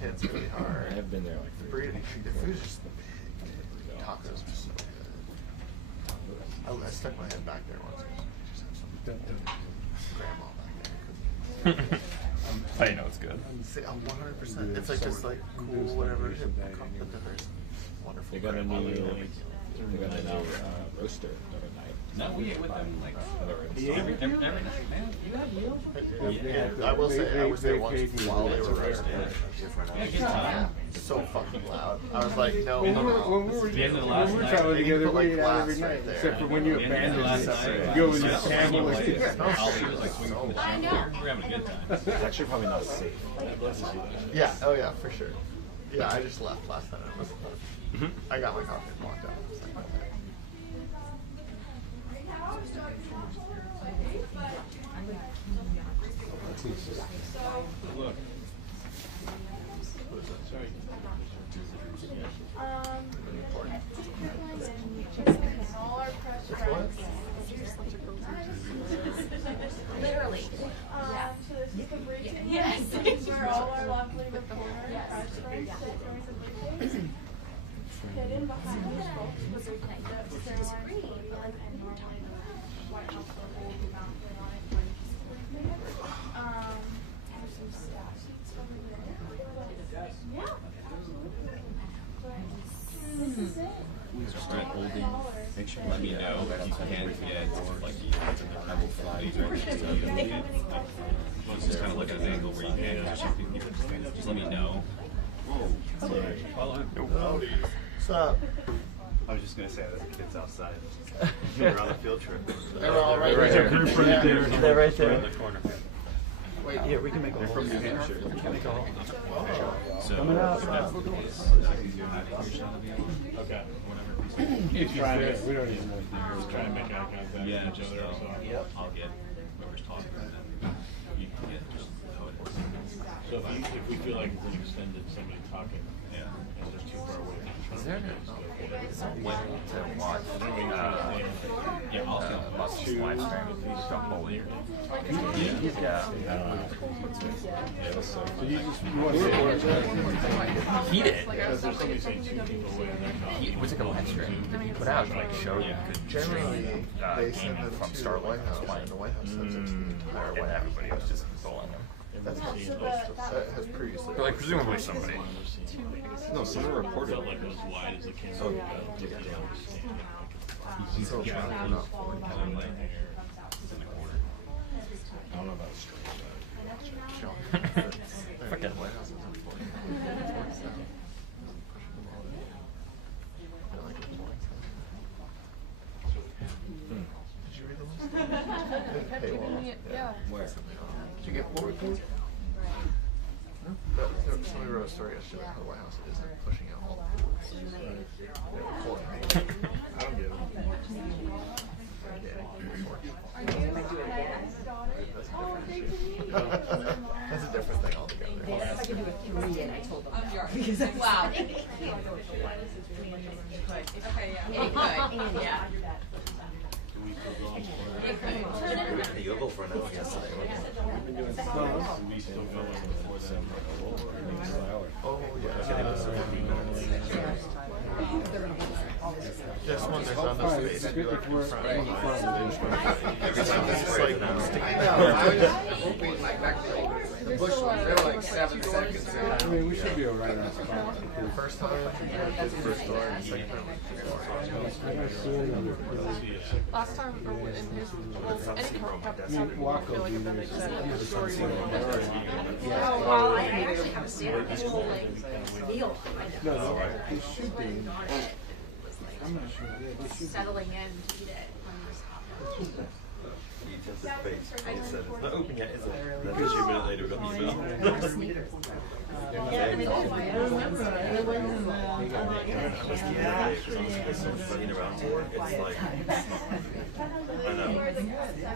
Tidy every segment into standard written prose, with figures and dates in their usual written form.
hits really hard. I have been there like 3 The food is just tacos are so good. I stuck my head back there once. Just have some grandma back there. How do you know it's good? See, 100%. It's like just like cool, whatever. Wonderful. They got a new roaster the other night. No, we ate with them like every night, man. I will say, I was there once while they were roasting. Yeah, so fucking loud. I was like, no. When we were traveling together, we ate out every night, except for when you abandoned us. You go with your camel. I know. We're having a good time. It's actually probably not safe. Yeah, oh yeah, for sure. Yeah, I just left last night. I got my coffee and walked out. Look. All our press runs. Literally. So this is the briefing. Yes. Where all our lovely reporter press runs sit during the briefings. Hidden behind these folks was a ceremony and normally the White House will hold the mountain on it. There's some staff seats over there. Yeah. This is it. Start holding. Make sure let me know if you can't get like the level 5 just kind of look at an angle where you can just let me know. What's up? I was just going to say that the kids outside. We're on a field trip. They're all right there. there. They're right there. In the corner. Wait, yeah, we can make a hole. From New Hampshire. We can make a hole. So, coming up. Okay. If you try it, we don't even know if you're trying to make eye contact with each other. I'll get whoever's talking and then you can get just how it is. So if we feel like it's an extended somebody talking, and they're too far away from each other. Is there a way to watch Yeah, I'll film live stream? Just a whole year. Yeah. So you want to He did. Because there's somebody saying two people away and they're talking. It was like a live stream that he put out and like showed Generally, they send them from to the Starlink White House, playing. and the White House sends them to the entire And White House. everybody was just consoling him. That has previously. But like presumably somebody. No, someone reported. Felt like it was wide as a camera. So, He's So yeah. trying to not fall into I don't know about straight. the White House is important. Did you read the list? Yeah. Where? Did you get forward to? Somebody wrote a story yesterday how the White House isn't pushing out all the tools. I don't get it. That's a different thing altogether. If I could do a 3 and I told them no. Wow. Okay, yeah. The Oval for an hour yesterday. We still go like before that. Oh, yeah. Just when there's not enough space, I'd be like in front of the every time it's just like sticking out. The bush ones, they were like 7 seconds. I mean, we should be alright on spot. First time, his first door, and second time. Last time, or in his, well, any company, Walk I feel like if that makes sense, the story would have been Oh, well, I actually have a standard whole like meal. No, no, it should be. I'm not sure. Yeah, they should be. Settling in to eat it. He just his face. He said, it's not open yet, is it? Then a minute later, we got the email. Sitting around here, it's like, I know.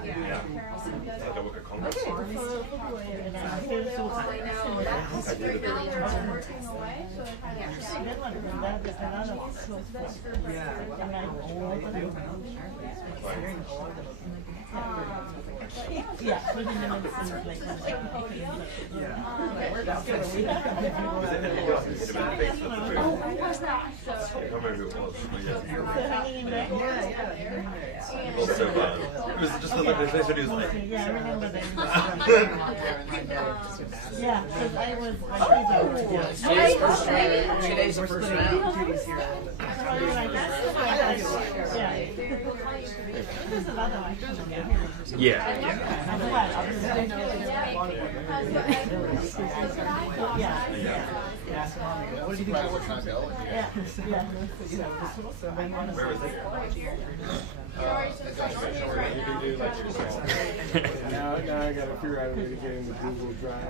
Yeah. It's like I work at Congress. I did a bit. Yeah, living in the like Also, it was just the look at this video was like. yeah, I remember that. Yeah, because I was Today's the first round. Yeah. What did you think about what's not going? Where was it? Now I gotta figure out a way to get into Google Drive.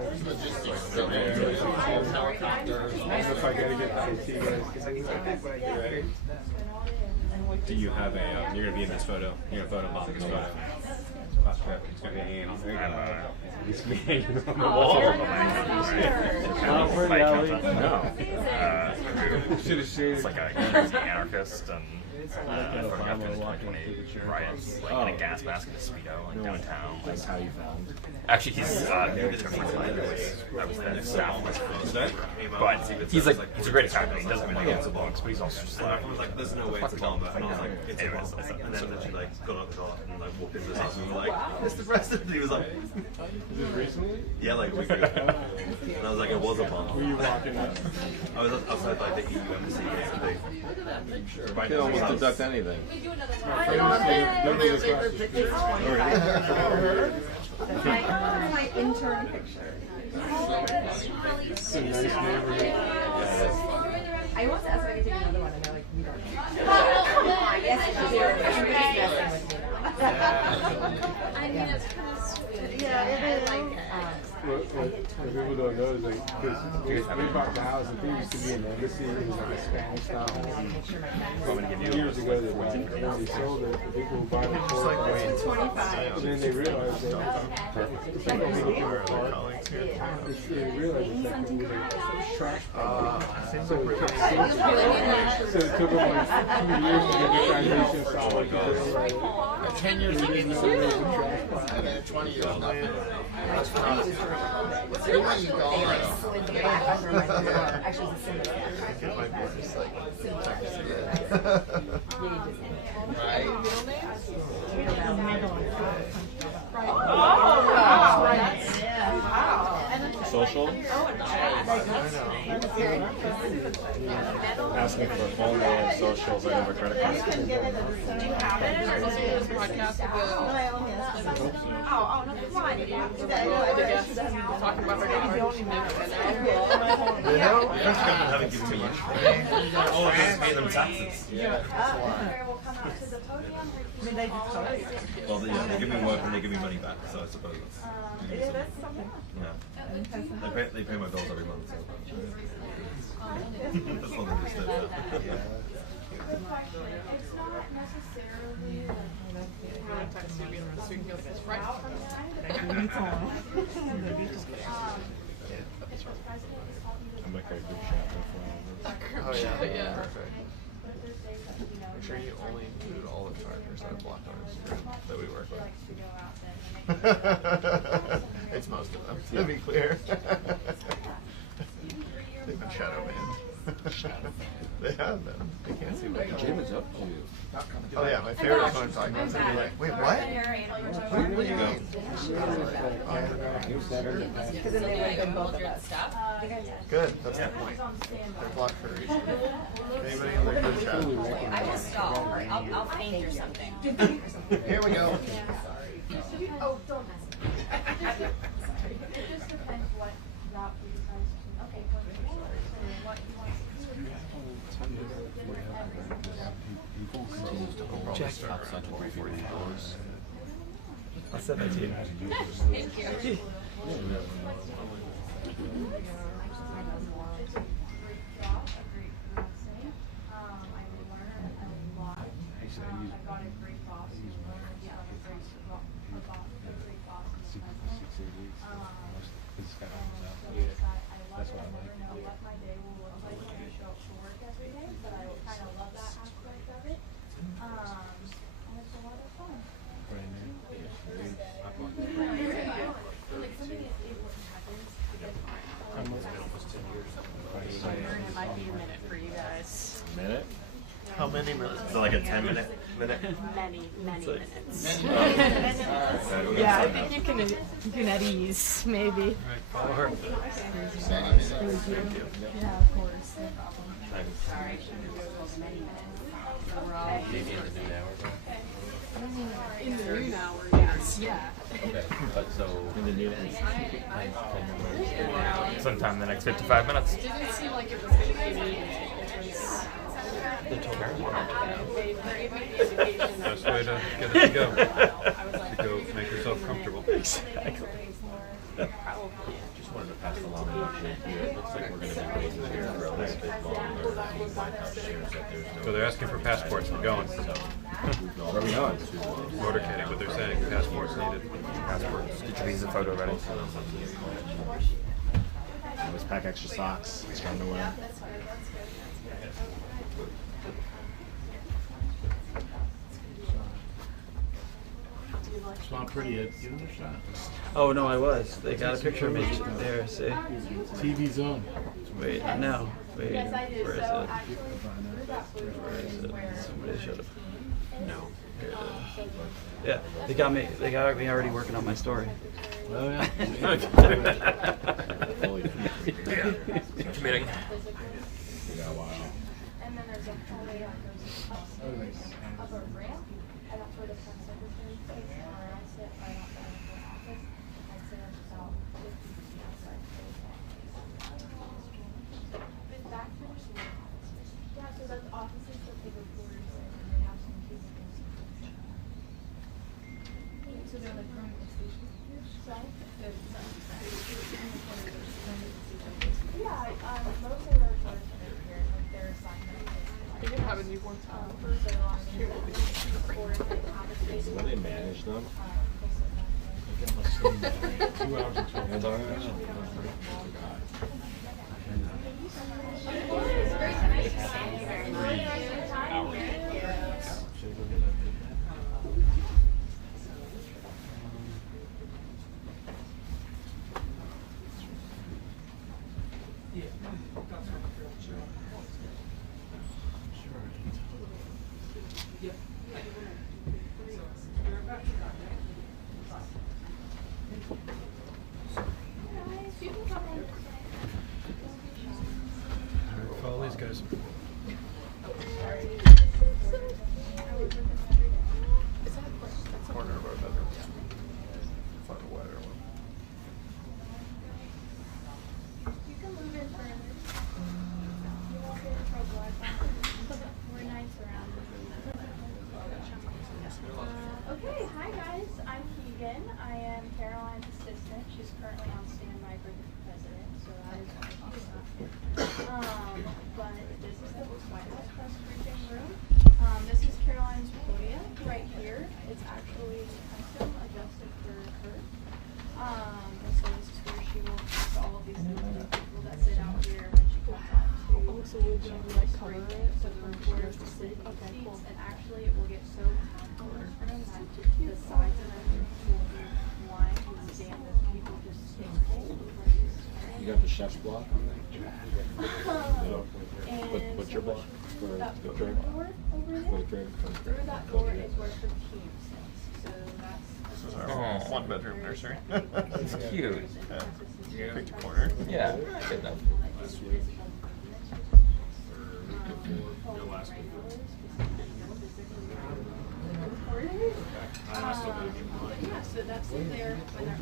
Helicopters. I don't know if I gotta get the IT guys. Do you have a, you're going to be in this photo, you're going to photo bomb this photo. It's going to be hanging on there. It's going to be hanging on the wall. It's like a anarchist and photographed in 2020 riots, like in a gas mask in a Speedo, like downtown. That's how you found. Actually, he's new to my life. I was then staff with him. But he's a great actor. He doesn't really get the books, but he's also just like. I was like, there's no way it's a bomb, and I was like, it's a bomb. And then she like got up the door and like walked into the house and we were like, Mr. President. He was like, Is this recently? yeah, like a week ago. And I was like, it was a bomb. Were you walking up? I was outside like the EU embassy yesterday. Right now, almost deduct anything. My intern picture. It's a nice neighborhood. I want to ask if I can take another one, and they're like, we don't. Yes, you do. Everybody's messing with me now. I mean, it's kind of sweet. Yeah, it is. What people don't know is like, because we bought the house, the thing used to be an embassy, it was like a Spanish style. Years ago they bought it, and then they sold it, the people who bought it for it, and then they realized that it's like only looking at art. They realized it's like it was a trash bag. So it took them like 2 years to get the foundation solid. 10 years ago, and then 20 years nothing. That's not. Where were you going? Actually, it's a symbol. Right? Social? Asking for a phone number and socials. I have a credit card. Talking about her daughter. You know, haven't given me much. Oh, I just made them taxes. Well, yeah, they give me work and they give me money back, so I suppose that's yeah. They pay my bills every month, so that's what they just did. Good question. It's not necessarily I'm like a good shot. Oh yeah, perfect. Make sure you only include all the chargers that are blocked on Instagram that we work with. It's most of them, to be clear. They've been shadow banned. They have been. They can't see what Jim is up to. Oh yeah, my favorite is when I'm talking about something like, wait, what? What do you mean? Because then they would have been both of us. Good, that's the point. They're blocked for a reason. Anybody in the group chat? I will stall. I'll paint or something. Here we go. Oh, don't mess with me. It just depends what route you guys okay, what you want to Check outside before you close. I said that to you. Thank you. It might be a minute for you guys. Minute? How many minutes? Is it like a 10-minute minute? Many minutes. Yeah, I think you can at ease, maybe. Follow her. Yeah, of course. No problem. Maybe in the noon hour. In the noon hour, yes. Yeah. Okay, but so In the new sometime in the next 55 minutes. It didn't seem like it was going to be needed. It was. They told her. They gave me the indication that Best way to get it to go. To go make yourself comfortable. Exactly. Just wanted to pass along an update here. It looks like we're going to be waiting here for a little bit longer. The White House shares that there's So they're asking for passports. We're going. Where are we going? Motorcading, but they're saying passports needed. Passports. Get your visa photo ready. Let's pack extra socks. It's on the way. It's not pretty. Ed. Give them a shot. Oh no, I was. They got a picture of me there. See? TV zone. Wait, no. Wait, where is it? Where is it? Somebody should have. No. Here it is. Yeah, they got me. They got me already working on my story. Oh yeah. Committing. And then there's a hallway that goes up of a ramp, and that's where the press secretary sits, and where I sit right outside of her office. I'd say I'm about 50 feet outside of her office. But back there, yeah, so that's offices that the reporters in, and they have some cable institutions. So they're like running the station here, right? Yeah, most of the reporters are here, like their assignment is They didn't have a newborn time. first they want to or if they have a space. When they manage them. I got my son 2 hours and 12 minutes. Follow these guys. Corner of our bedroom. Far the weather one. You can move in further. You won't get in trouble, I promise. We're nice around here. Okay, hi guys. I'm Keegan. I am Caroline's assistant. She's currently on standby for the president, so that is why she's not here. But this is the White House press briefing room. This is Caroline's podium right here. It's actually custom adjusted for her. So this is where she will talk to all of these different people that sit out here when she comes out to. So we're going to like cover it So the reporters will sit in Okay, seats, cool. and actually it will get so packed in this room that the sides of it will be lined with stand as people just stick cold. You got the chef's block on there? And What's your block? For that the door drink? over there, For the drink? through that door is where her team sits. So that's. This is our one bedroom nursery. It's cute. Yeah. Picked a corner. Yeah, good enough. Yeah, so that's when there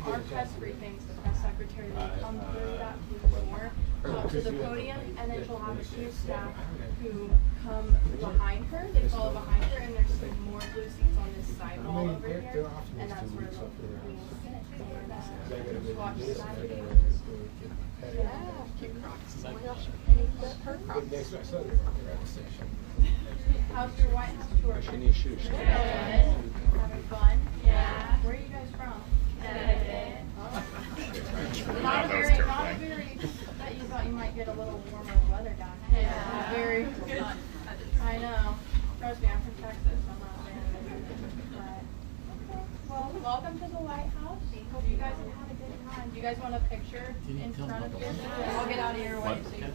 are press briefings, the press secretary will come through that door to the podium, and then she'll have a few staff who come behind her, they follow behind her, and there's some more blue seats on this side wall over here, and that's where they'll sit and watch the side. Yeah, cute Crocs. Oh my gosh, her Crocs. How's your White House tour? She needs shoes. Good. Having fun? Yeah. Where are you guys from? Connecticut. Not very, that you thought you might get a little warmer weather down here. Yeah. Very, I know. Trust me, I'm from Texas. I'm not very, but, okay. Well, welcome to the White House. Hope you guys have had a good time. Do you guys want a picture in front of you? I'll get out of your way so you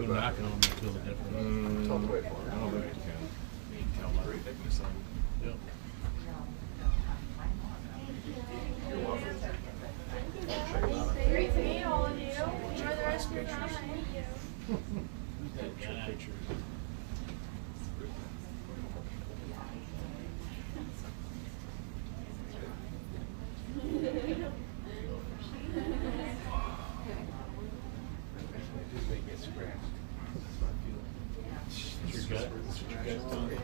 They're knocking on me, feel the difference. Told to wait for I don't think you can. Yep. Great to meet all of you. Enjoy the rest of your time. Thank you. Pictures. That's your gut? That's what your gut's telling you?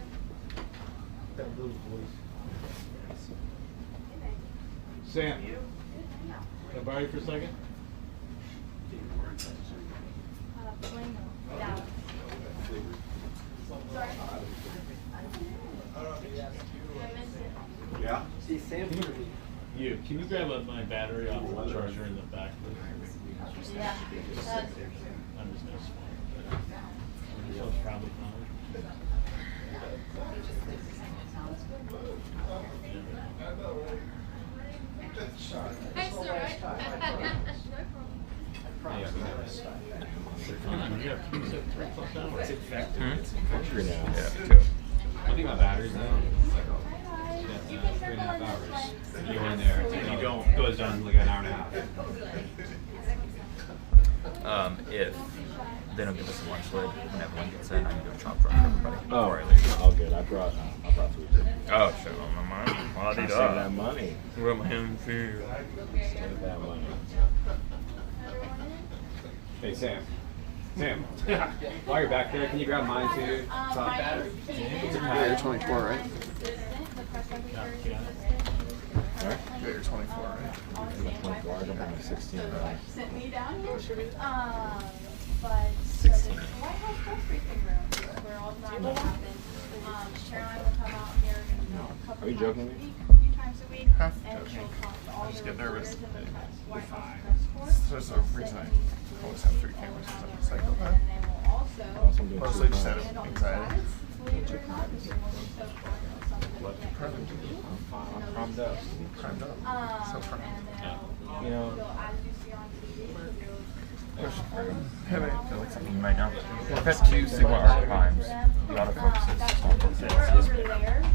That little voice. Sam, can I borrow you for a second? Yeah? Can you grab my battery off the charger in the back? Yeah. I'm just gonna swap. This one's probably fine. Thanks, sir. You have keys at 3 o'clock hours. It's infected. It's infected now. Yeah, too. I think my battery's down. It's 3.5 hours. You go in there, you don't. It goes down like an hour and a half. If they don't give us a lunch lid when everyone gets in, I can do a chop for everybody Oh, before I leave. all good. I brought food too. Oh, shit, on my mind. Well, Save that money. Where my hand food. Save that money. Hey, Sam. Sam, while you're back there, can you grab mine too? Yeah, you're 24, right? Sorry? Yeah, you're 24, right? I'm 24. I don't have my 16 right. Sent me down here. But so the White House press briefing room where all the drama happens. Caroline will come out here a couple Are you joking with me? a few times a week, Half and joking. she'll talk to all Just the get nervous. reporters in the press, White House press corps. There's a reason I always have 3 cameras because I'm a psychopath. And they will also Also, I'm doing Mostly just two out stand of on the anxiety. sides, believe it or not, because you're moving so far, you know, something that you can't Present. really do. I'm primed up. Primed up. So primed. And then You know, they'll, as you see on TV, Hey, man. I feel like something right now. I've had 2 Sigma archives. A lot of focuses. over there goes to an area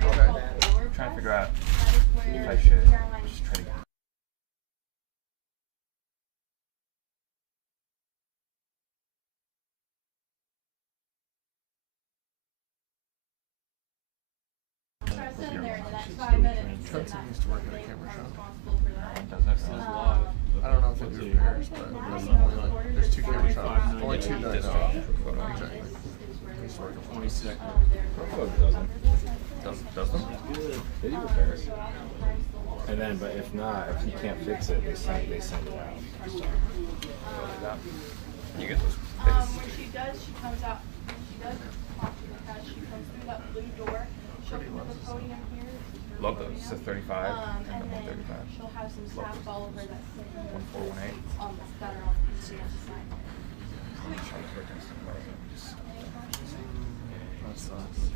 called the lower Trying to figure press. out That is where if I should Caroline just try to get. press in there in the next 5 minutes. Trenton used to work at a camera shop. Responsible for that. Does that I don't know if they do repairs, but there's only like, there's 2 camera shops. Only 2 that I know of. Exactly. They used to work at 22nd. Doesn't? They do repairs. And then, but if not, if you can't fix it, they send it out. You get those When she does, she comes out, when she does talk to the press, she comes through that blue door. She'll come to the podium here. logos. It says 35 and then 135. She'll have some staff all over that sit in the 1418. that are on the PCS assignment.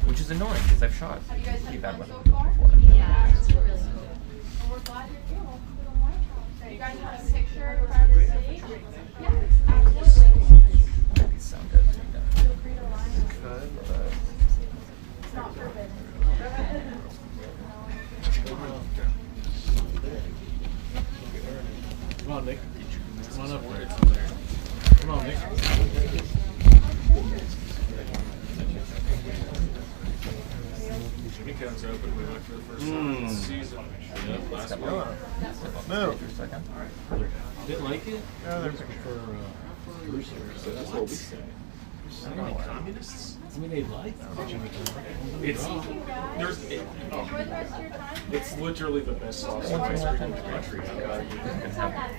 Which is annoying because I've shot Have you guys pretty had bad fun weather so far? before. Yeah, it's really cool. Well, we're glad you're here. Welcome to the White House. So you guys want a picture in front of the stage? Yes, absolutely. These sound good. Feel free to line up. Could, but It's not forbidden. Come on, Nick. Come on up there. Come on, Nick. Chicken counts are open. We went for the first time this season. Yep, last week. no. Didn't like it? Yeah, they're For roosters. So that's what we say. Communists? I mean, they like Jimmy It's there's it's literally the best sauce ice cream in the country.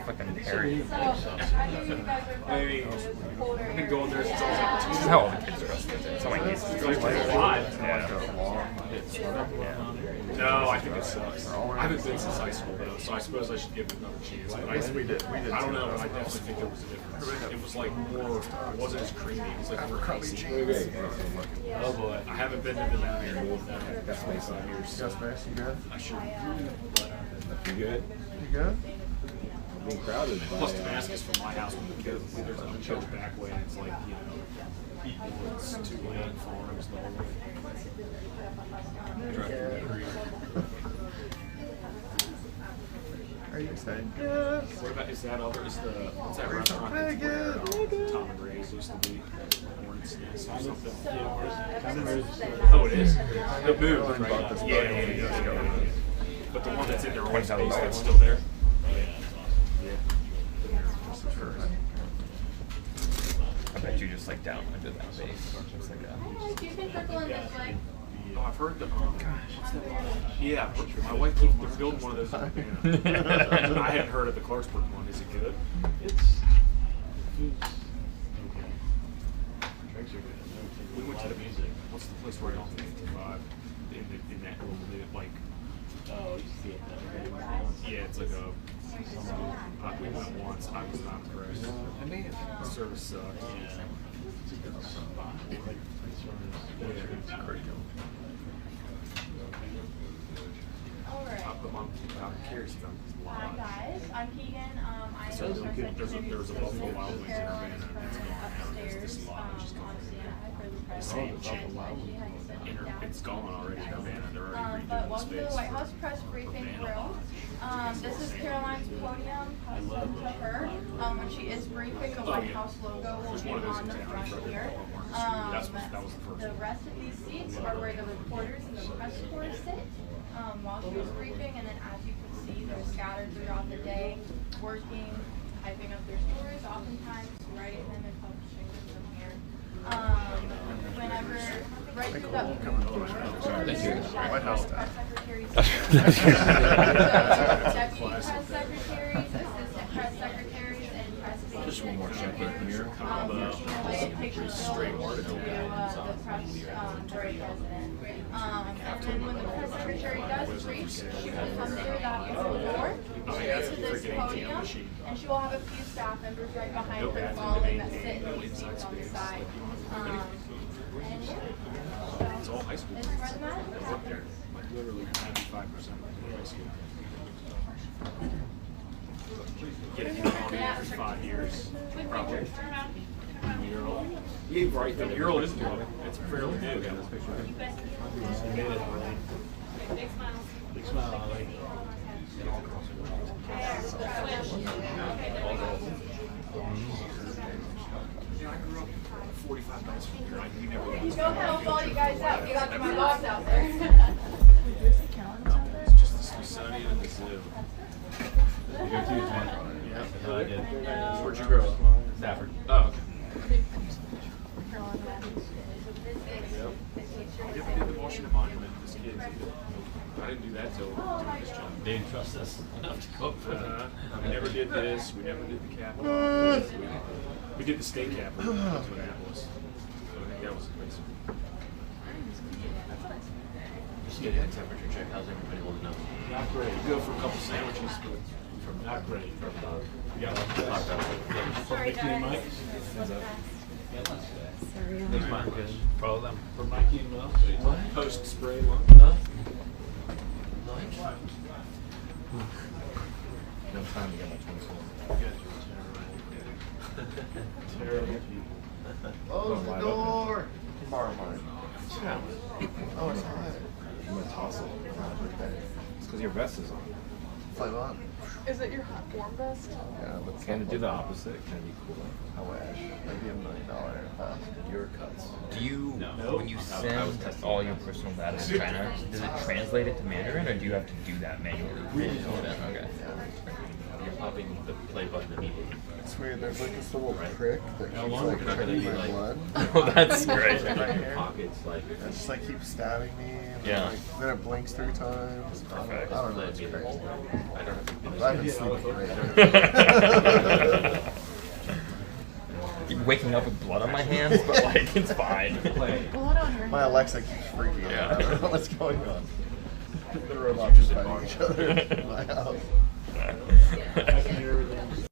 Fucking Harry. I mean, I've been going there since I was like This is how all the kids are. It's all my kids. It's like five. Yeah. No, I think it sucks. I haven't been since high school though, so I suppose I should give it another chance. But we did I don't too. know, but I definitely think there was a difference. It was like more. It wasn't as creamy. It was like more icy. Oh boy. I haven't been into that area in That's my son. years. Yes, Max, you good? I should. You good? You good? being crowded. Plus Damascus from my house, because there's a unchoked back way, and it's like, you know, it's 2 lane farms the whole way. Drive through the creek. Are you excited? Yes. What about, is that other, is the, what's that restaurant that's where Tom and Ray's used to be? Hornet's Nest or something? Oh, it is? The moved, right? Yeah. But the one that's in their own space, that's still there? I bet you just like down under that base. Just like Do you think circle in this way? Oh, I've heard the, what's that one? Yeah, my wife keeps, they're building one of those in Urbana. I hadn't heard of the Clarksburg one. Is it good? We went to the music. What's the place right off of 55? In that little bit, like, yeah, it's like a, we went once. I was not impressed. Service sucked. Alright. I'm curious about this Hi lot. guys, I'm Keegan. I am So the there's a Buffalo Wild Wings in Caroline Urbana. It's gone now. There's upstairs this lot which is on gone. CNI for the It's president. it's gone already in Urbana. They're already But redoing the welcome to the space. White House press briefing room. This is Caroline's podium, custom to her. When she is briefing, the White House logo will be on the front here. The rest of these seats are where the reporters and the press corps sit while she was briefing, and then as you can see, they're scattered throughout the day, working, typing up their stories, oftentimes writing them and publishing them from here. Whenever, right through the White House staff. deputy press secretaries, assistant press secretaries, and press Just one more check in here. pictures straight to the press very president. And then when the press secretary does brief, she will come through that door to this podium, and she will have a few staff members right behind her following that sit in these seats on the side. It's all high school. Is it right, Matt? They work there. Like literally 95% of high school. Get it every 5 years. Probably. Mural. Yeah, right. The mural is new. It's fairly new. Big smile, Ollie. I grew up 45 minutes from here. We never Don't help all you guys out. You got my boss out there. It's just the Smithsonian and the zoo. You go to Twenty? Yeah, I did. Where'd you grow up? Stafford. Oh, okay. You ever did the Washington Monument as kids? I didn't do that till doing this job. They didn't trust us enough to go up for that. We never did this. We never did the Capitol. We did the state Capitol in Minneapolis. So I think that was amazing. Just getting a temperature check. How's everybody holding up? Not great. You go for a couple sandwiches, but Not great. You got one hot dog. Sorry, Mikey and guys. Mike. Looks mine good. Follow them. For Mikey and Mel. post spray lunch. No time to get my twins home. Terrible people. Close the door! Borrow mine. Oh, it's not. I'm gonna toss it. It's because your vest is on. Play on. Is it your warm vest? Yeah, but it's Can not it do the like- opposite? Can it be cooler? I wish. That'd be $1 million pass. Your cuts. Do you, No. when you send all your personal data to China, does it translate it to Mandarin, or do you have to do that manually? Okay. You're popping the play button immediately. It's weird. There's like this little prick that How keeps long like is it gonna checking be, my like- blood. Oh, that's great. Right here. Pockets like. It just like keeps stabbing me. And Yeah. Like, then it blinks 3 times. Perfect. I don't know. It's crazy. I don't have to. But I've been sleeping great. Waking up with blood on my hands, but like it's fine. My Alexa keeps freaking out. Yeah. I don't know what's going on. The robots just fighting each other in my house. I can hear everything.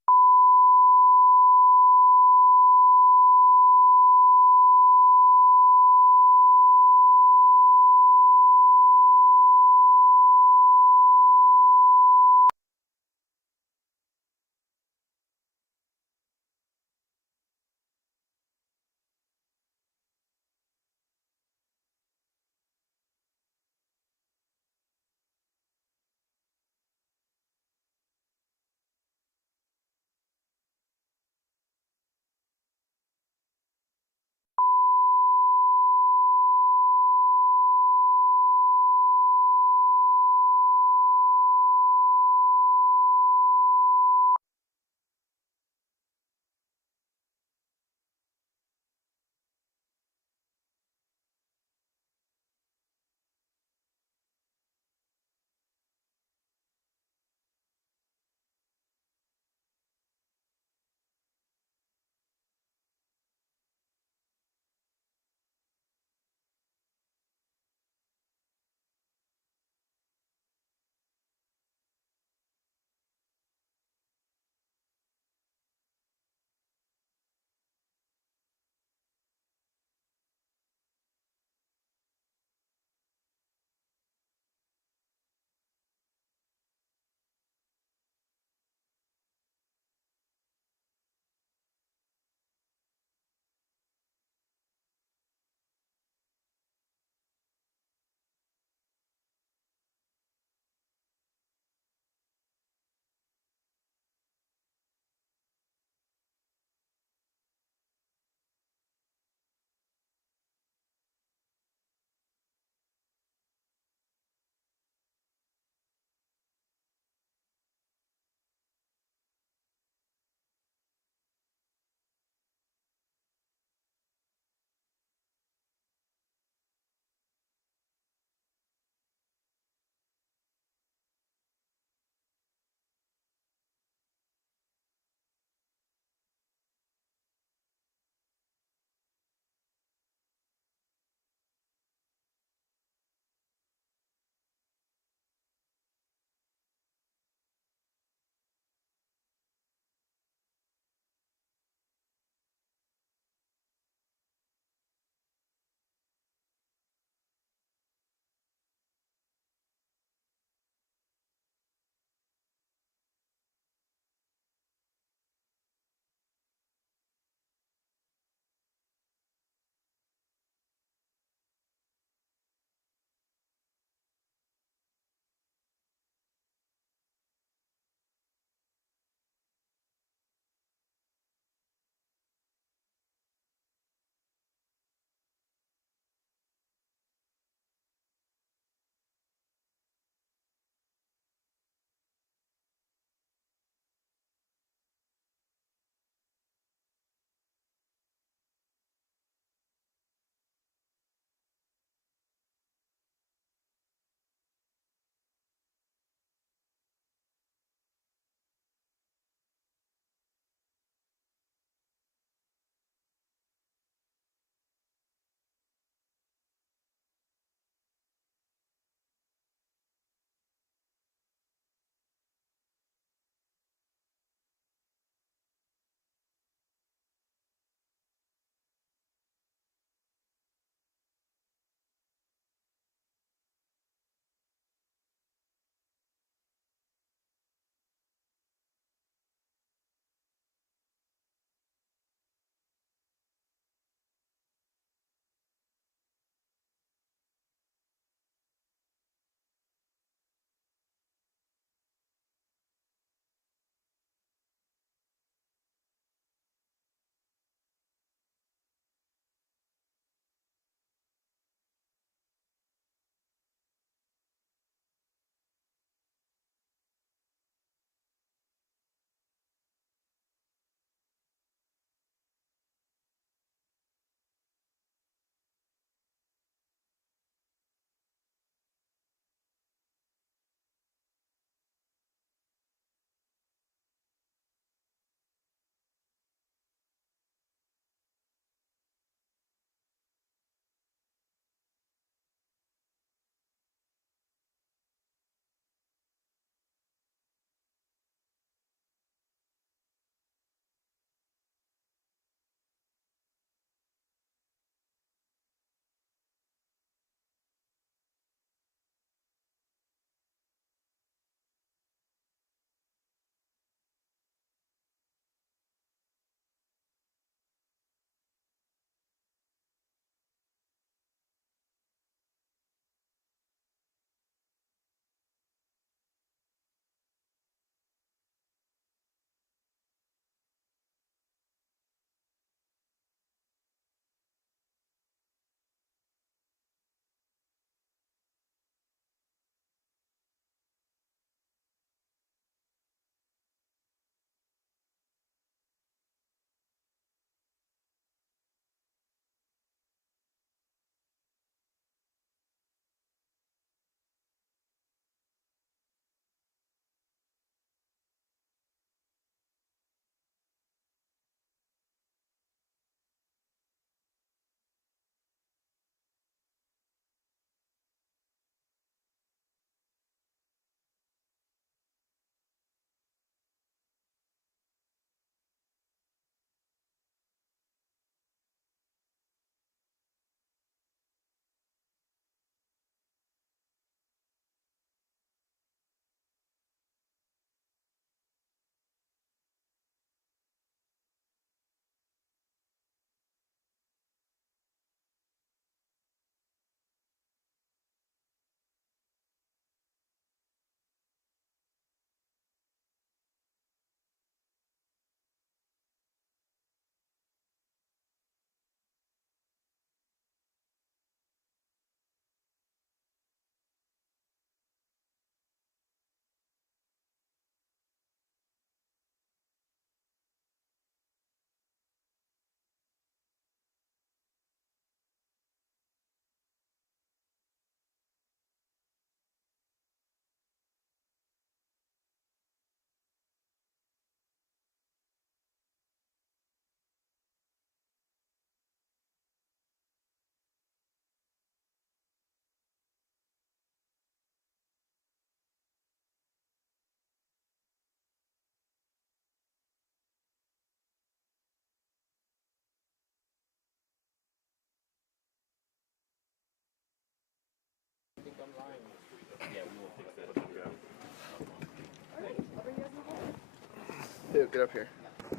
too. Get up here.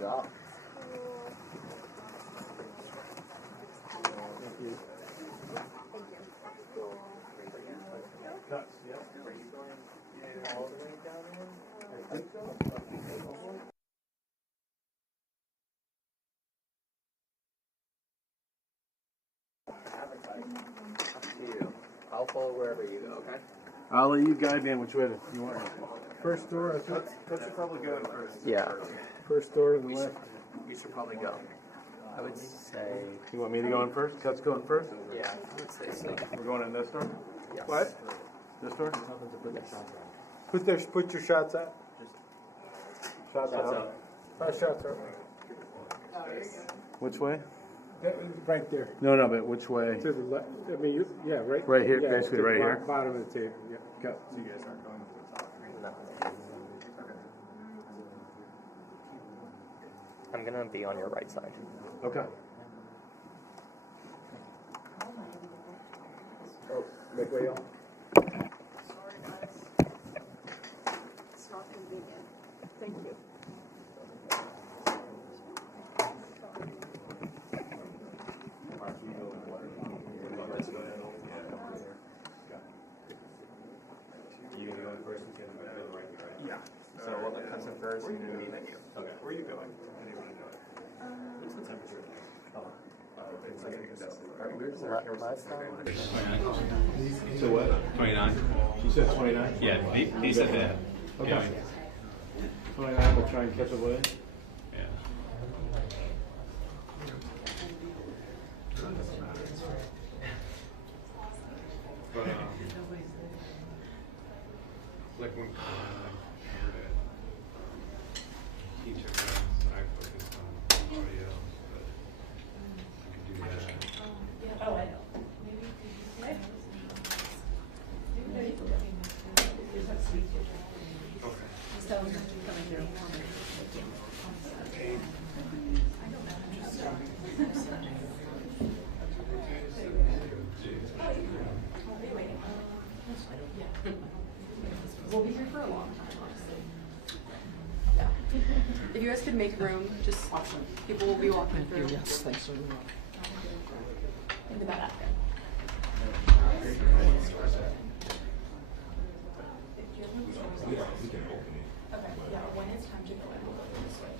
Yeah. I'll follow wherever you go, okay? I'll let you guide me in which way you want. First door, I think. Coach should probably go first. Yeah. First door to the left. We should probably go. I would say. You want me to go in first? Cut's going first? Yeah, I would say so. We're going in this door? Yes. What? This door? Yes. Put your shots out. Shots out. 5 shots out. Which way? Right there. No, but which way? To the left. I mean, yeah, right. Right here, yeah, basically to the right here. Bottom of the table. Yeah. Go. So you guys aren't going to the top. I'm gonna be on your right side. Okay. Oh, make way on. Sorry, guys. It's not convenient. Thank you. Yeah. So what comes in first, you need me, then you. Okay. Where are you going? What's the temperature? So what? 29. You said 29? Yeah, he said that. Okay. Yeah. 29, we'll try and catch a wave. Yeah. But, like when teacher I focused on audio, but I could do that. Oh, I know. We'll be here for a long time, honestly. Yeah. If you guys could make room, just people will be walking through. Yes, thanks so much. In the back. Okay, yeah, when it's time to go in, we'll go this way.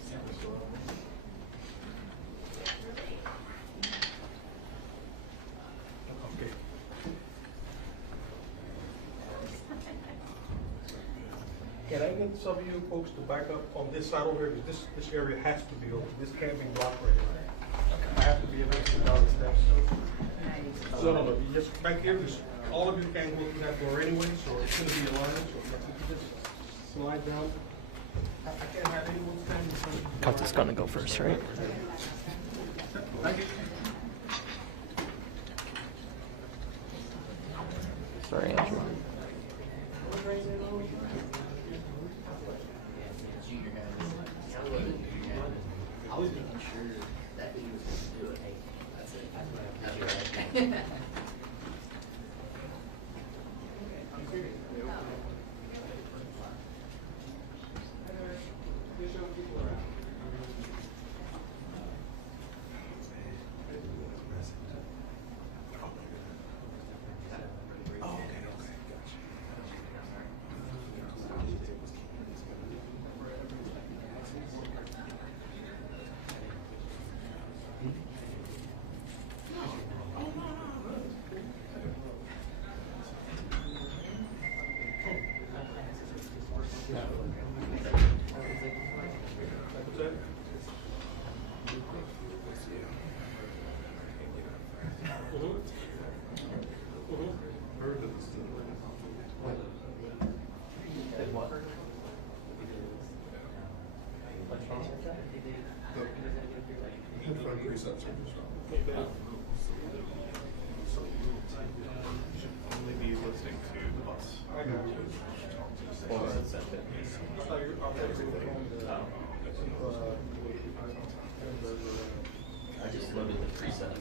Can I get some of you folks to back up on this side over here, because this area has to be open, this can't be blocked right here. I have to be able to sit down the steps. So, no, you just back here, just, all of you can go through that door anyway, so it's gonna be aligned, so if you just slide down. I can't have anyone standing in front of you. Cut is gonna go first, right? Thank you. Sorry, Andrew. I was making sure that he was going to do it. That's it. That's right. I just loaded the preset.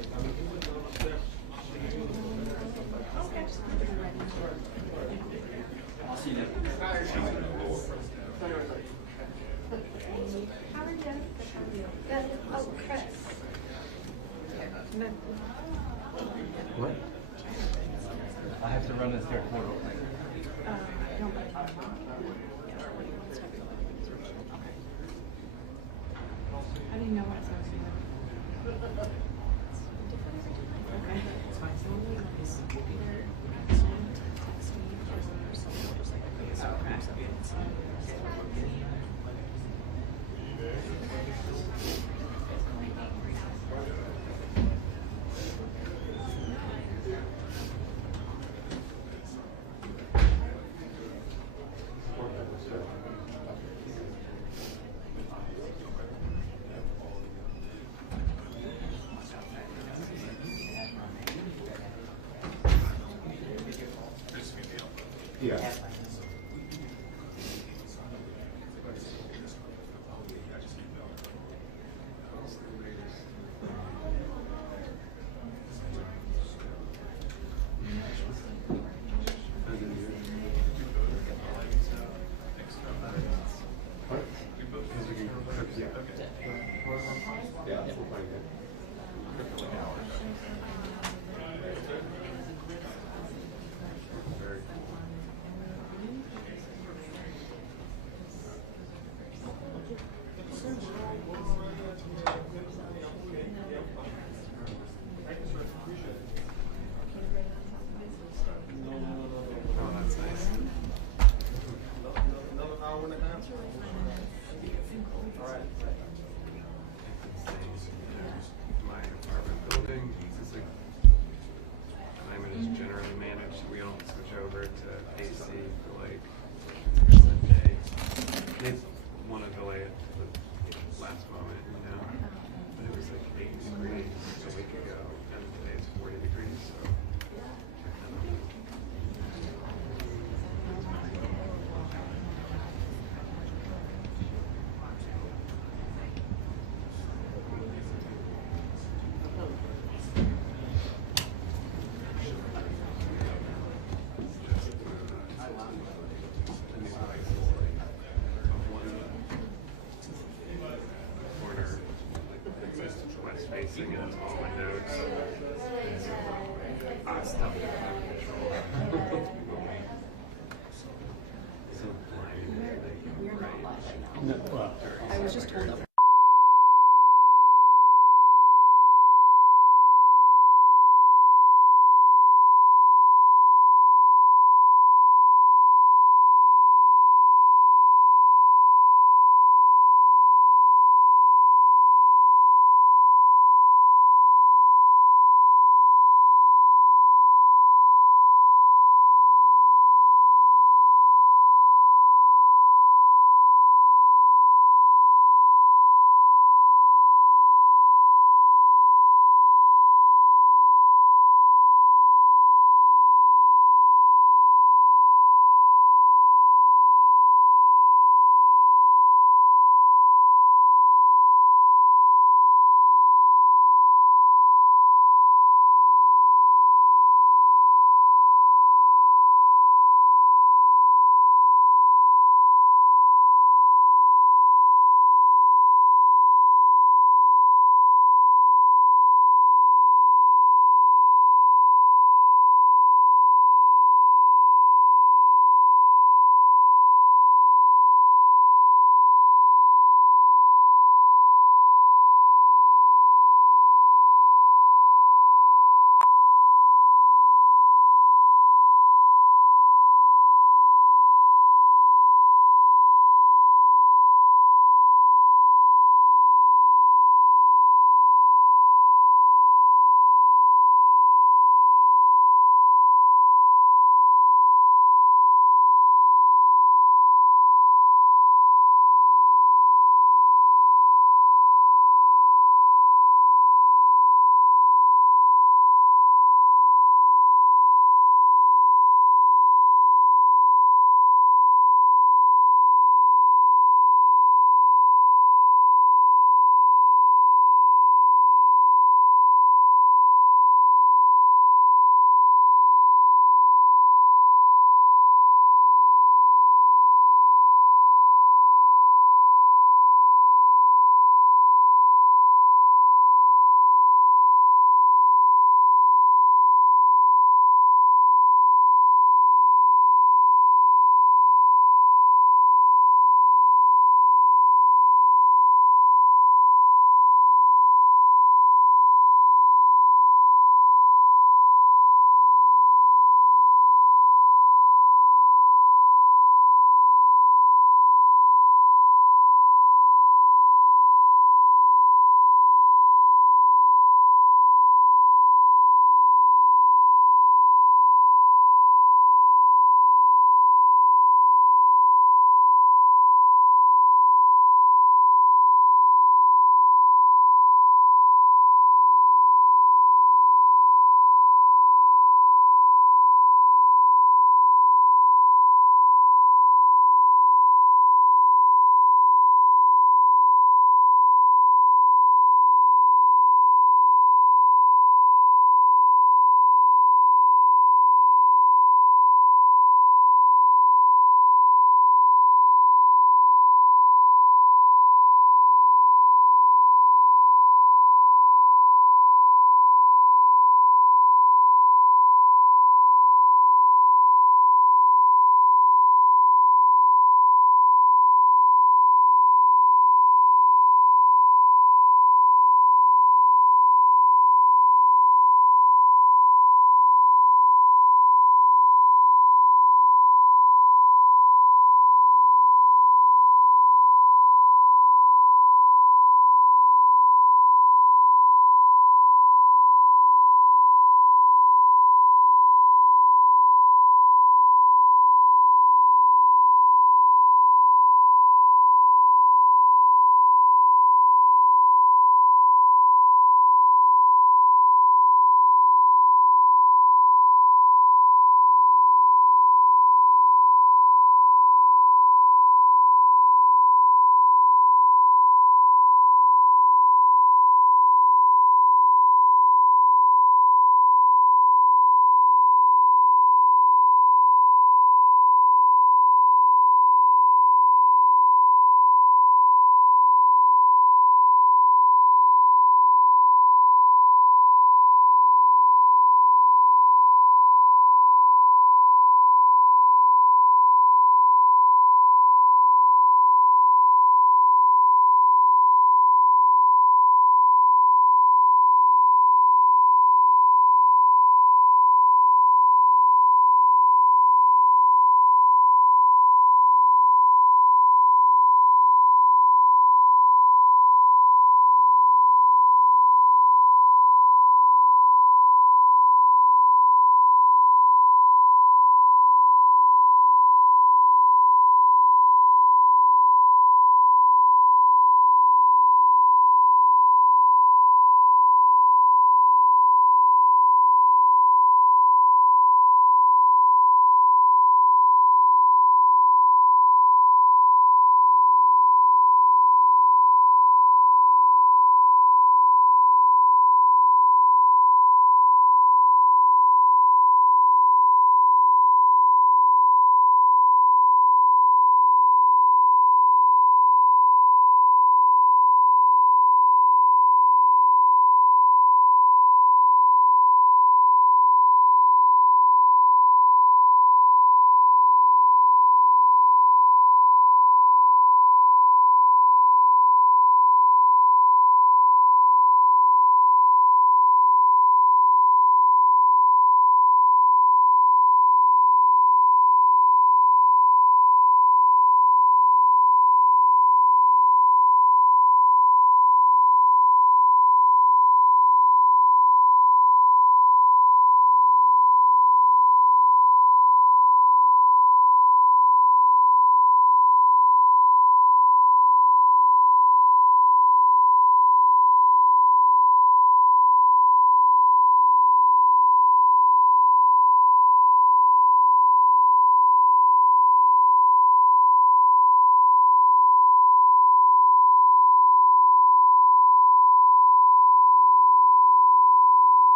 Oh, Chris. What? I have to run this their portal thing. I didn't know what it sounds like. Okay. It's fine. Someone is either text me or someone just like Yeah. My apartment building, it's like climate is generally managed. We don't switch over to AC for like a day. They want to delay it to the last moment, you know. But it was like 80 degrees a week ago, and today it's 40 degrees. So. Facing into all windows. Stuff so blinding, right? No, well, I was just told that.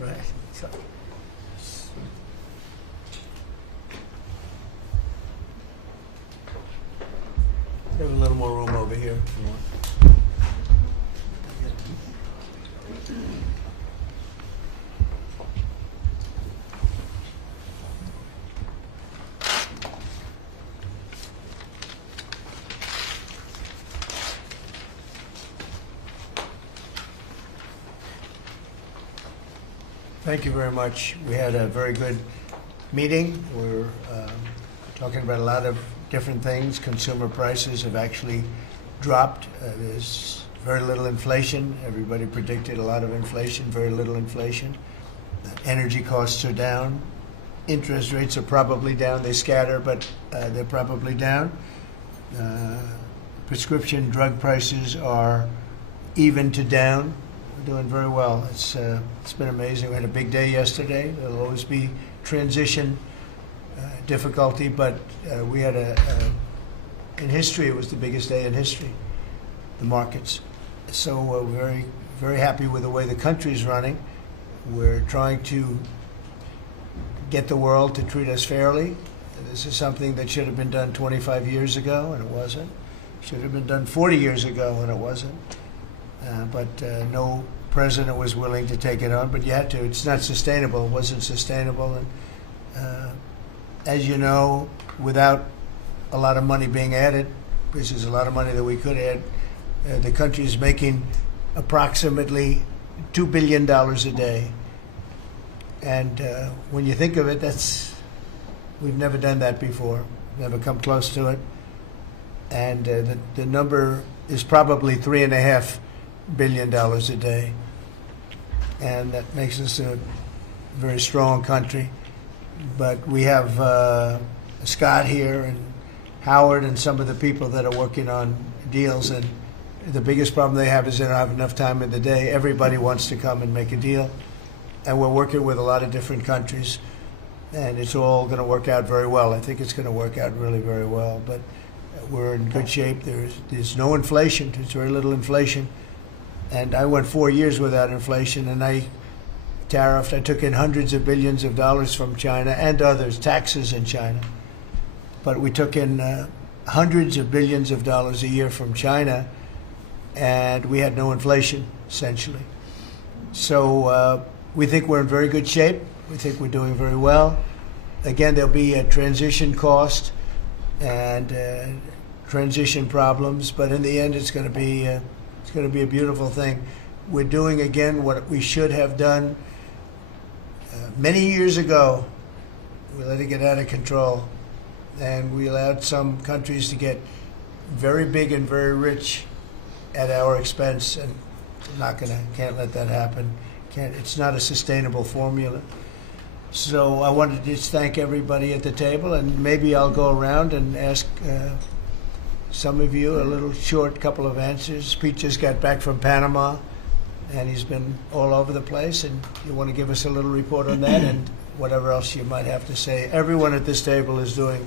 Right. So, we have a little more room over here if you want. Thank you very much. We had a very good meeting. We're talking about a lot of different things. Consumer prices have actually dropped. There's very little inflation. Everybody predicted a lot of inflation, very little inflation. Energy costs are down. Interest rates are probably down. They scatter, but they're probably down. Prescription drug prices are even to down. We're doing very well. It's been amazing. We had a big day yesterday. There'll always be transition difficulty, but we had in history, it was the biggest day in history, the markets. So we're very, very happy with the way the country's running. We're trying to get the world to treat us fairly. This is something that should have been done 25 years ago, and it wasn't. Should have been done 40 years ago, and it wasn't. But no president was willing to take it on, but you had to. It's not sustainable. It wasn't sustainable. And as you know, without a lot of money being added, which is a lot of money that we could add, the country is making approximately $2 billion a day. And when you think of it, we've never done that before, never come close to it. And the number is probably $3.5 billion a day. And that makes us a very strong country. But we have Scott here and Howard and some of the people that are working on deals, and the biggest problem they have is they don't have enough time in the day. Everybody wants to come and make a deal, and we're working with a lot of different countries, and it's all going to work out very well. I think it's going to work out really very well, but we're in good shape. There's no inflation. There's very little inflation, and I went 4 years without inflation, and I took in hundreds of billions of dollars from China and others, taxes in China. But we took in hundreds of billions of dollars a year from China, and we had no inflation, essentially. So we think we're in very good shape. We think we're doing very well. Again, there'll be a transition cost and transition problems, but in the end, it's going to be a beautiful thing. We're doing again what we should have done many years ago. We let it get out of control, and we allowed some countries to get very big and very rich at our expense, and can't let that happen. It's not a sustainable formula. So I wanted to just thank everybody at the table, and maybe I'll go around and ask some of you a little short couple of answers. Pete just got back from Panama, and he's been all over the place, and you want to give us a little report on that and whatever else you might have to say. Everyone at this table is doing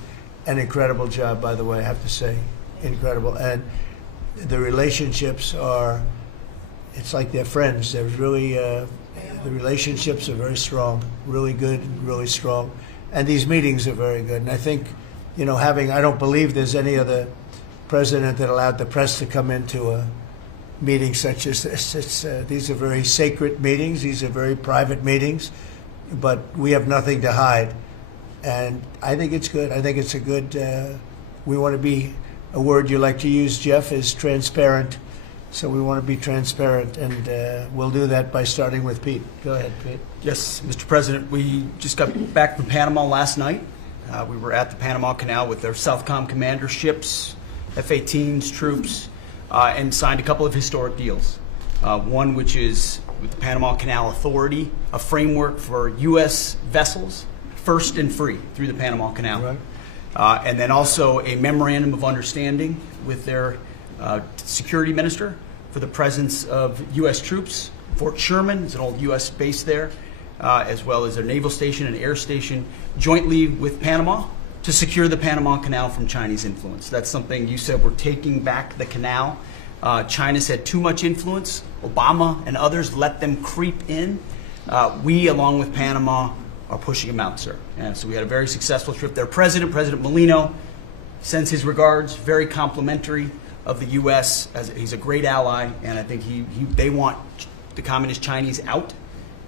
an incredible job, by the way, I have to say, incredible. And the relationships it's like they're friends. They're really, the relationships are very strong, really good, really strong. And these meetings are very good. And I think, I don't believe there's any other president that allowed the press to come into a meeting such as this. These are very sacred meetings. These are very private meetings, but we have nothing to hide. And I think it's good. I think it's a good, we want to be, a word you like to use, Jeff, is transparent. So we want to be transparent, and we'll do that by starting with Pete. Go ahead, Pete. Yes, Mr. President, we just got back from Panama last night. We were at the Panama Canal with their Southcom commander ships, F-18s, troops, and signed a couple of historic deals. One which is with the Panama Canal Authority, a framework for U.S. vessels, first and free through the Panama Canal. Right. And then also a memorandum of understanding with their security minister for the presence of U.S. troops. Fort Sherman is an old U.S. base there, as well as their naval station and air station, jointly with Panama to secure the Panama Canal from Chinese influence. That's something you said, we're taking back the canal. China's had too much influence. Obama and others let them creep in. We, along with Panama, are pushing them out, sir. And so we had a very successful trip. Their president, President Molino, sends his regards, very complimentary of the U.S. as he's a great ally, and I think they want the communist Chinese out.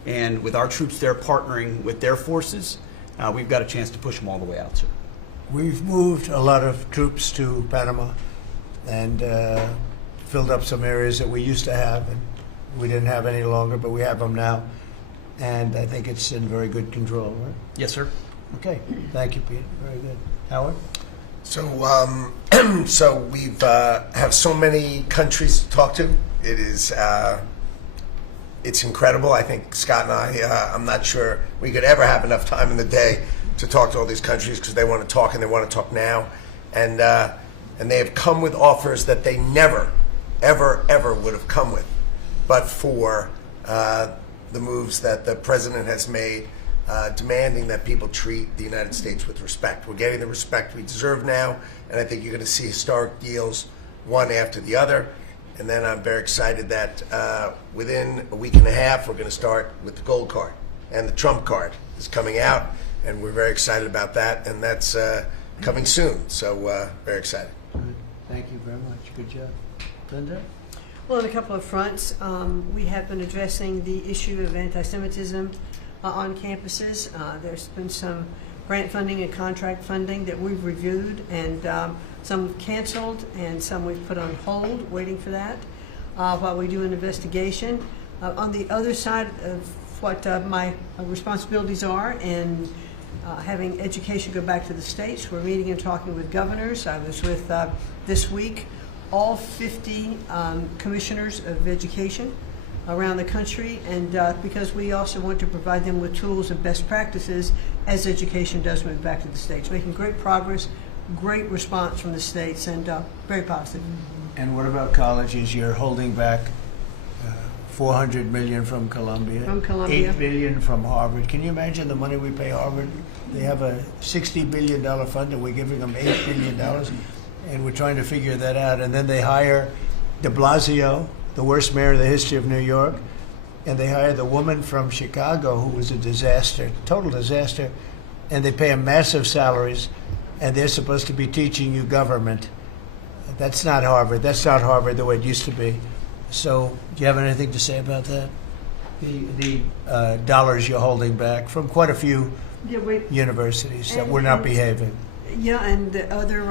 And with our troops there partnering with their forces, we've got a chance to push them all the way out, sir. We've moved a lot of troops to Panama and filled up some areas that we used to have, and we didn't have any longer, but we have them now. And I think it's in very good control, right? Yes, sir. Okay. Thank you, Pete. Very good. Howard? So, so we've have so many countries to talk to. It is, it's incredible. I think Scott and I, I'm not sure we could ever have enough time in the day to talk to all these countries because they want to talk and they want to talk now, and they have come with offers that they never, ever would have come with, but for the moves that the president has made, demanding that people treat the United States with respect. We're getting the respect we deserve now, and I think you're going to see historic deals, one after the other. And then I'm very excited that within a week and a half, we're going to start with the gold card, and the Trump card is coming out, and we're very excited about that, and that's coming soon. So very excited. Good. Thank you very much. Good job. Linda? Well, on a couple of fronts, we have been addressing the issue of anti-Semitism on campuses. There's been some grant funding and contract funding that we've reviewed, and some we've canceled and some we've put on hold, waiting for that, while we do an investigation. On the other side of what my responsibilities are in having education go back to the states, we're meeting and talking with governors. I was with, this week, all 50 commissioners of education around the country, and because we also want to provide them with tools and best practices as education does move back to the states. Making great progress, great response from the states, and very positive. And what about colleges? You're holding back $400 million from Columbia, $8 billion from Harvard. Can you imagine the money we pay Harvard? They have a $60 billion fund, and we're giving them $8 billion, and we're trying to figure that out. And then they hire de Blasio, the worst mayor in the history of New York, and they hire the woman from Chicago who was a disaster, total disaster, and they pay them massive salaries, and they're supposed to be teaching you government. That's not Harvard. That's not Harvard the way it used to be. So do you have anything to say about that? The dollars you're holding back from quite a few universities that were not behaving. Yeah, and the other,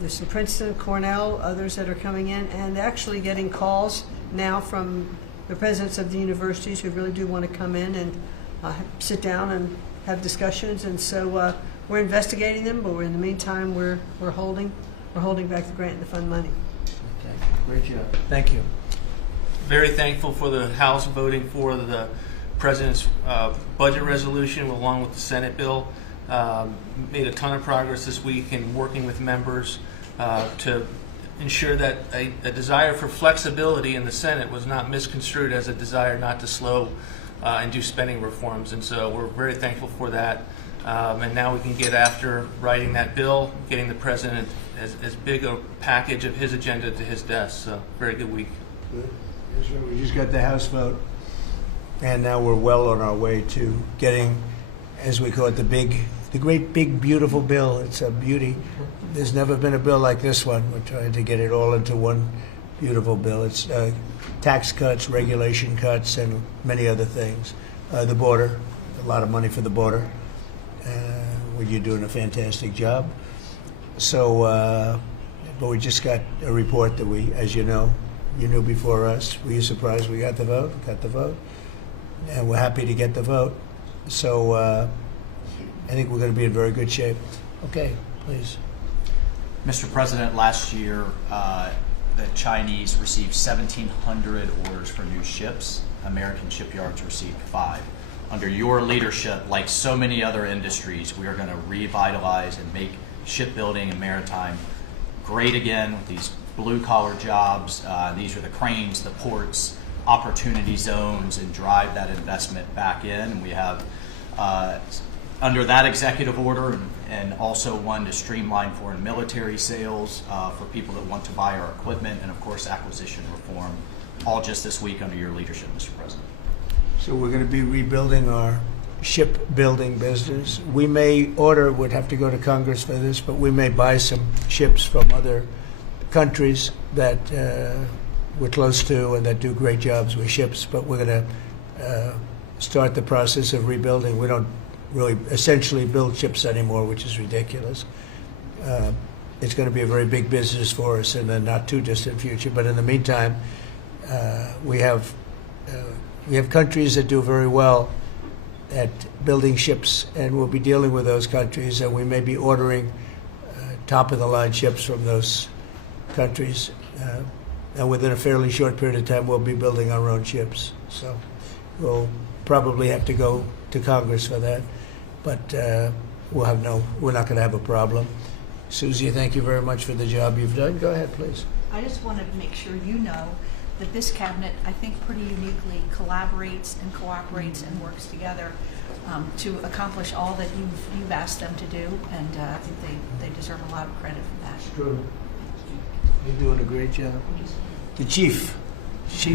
there's some Princeton, Cornell, others that are coming in, and actually getting calls now from the presidents of the universities who really do want to come in and sit down and have discussions. And so we're investigating them, but in the meantime, we're holding back the grant and the fund money. Okay, great job. Thank you. Very thankful for the House voting for the President's budget resolution along with the Senate bill. Made a ton of progress this week in working with members to ensure that a desire for flexibility in the Senate was not misconstrued as a desire not to slow and do spending reforms. And so we're very thankful for that. And now we can get after writing that bill, getting the President as big a package of his agenda to his desk. So very good week. Good. We just got the House vote, and now we're well on our way to getting, as we call it, the great big beautiful bill. It's a beauty. There's never been a bill like this one. We're trying to get it all into one beautiful bill. It's tax cuts, regulation cuts, and many other things. The border, a lot of money for the border. Well, you're doing a fantastic job. So, but we just got a report that we, as you know, you knew before us. Were you surprised we got the vote? Got the vote. And we're happy to get the vote. So I think we're going to be in very good shape. Okay, please. Mr. President, last year the Chinese received 1,700 orders for new ships. American shipyards received 5. Under your leadership, like so many other industries, we are going to revitalize and make shipbuilding and maritime great again with these blue-collar jobs. These are the cranes, the ports, opportunity zones, and drive that investment back in. And we have, under that executive order, and also one to streamline foreign military sales for people that want to buy our equipment, and of course acquisition reform, all just this week under your leadership, Mr. President. So we're going to be rebuilding our shipbuilding business. We may would have to go to Congress for this, but we may buy some ships from other countries that we're close to and that do great jobs with ships, but we're going to start the process of rebuilding. We don't really essentially build ships anymore, which is ridiculous. It's going to be a very big business for us in the not too distant future, but in the meantime, we have countries that do very well at building ships, and we'll be dealing with those countries, and we may be ordering top-of-the-line ships from those countries. And within a fairly short period of time, we'll be building our own ships. So we'll probably have to go to Congress for that, but we're not going to have a problem. Susie, thank you very much for the job you've done. Go ahead, please. I just wanted to make sure you know that this cabinet, I think, pretty uniquely collaborates and cooperates and works together to accomplish all that you've asked them to do, and I think they deserve a lot of credit for that. It's true. You're doing a great job. The chief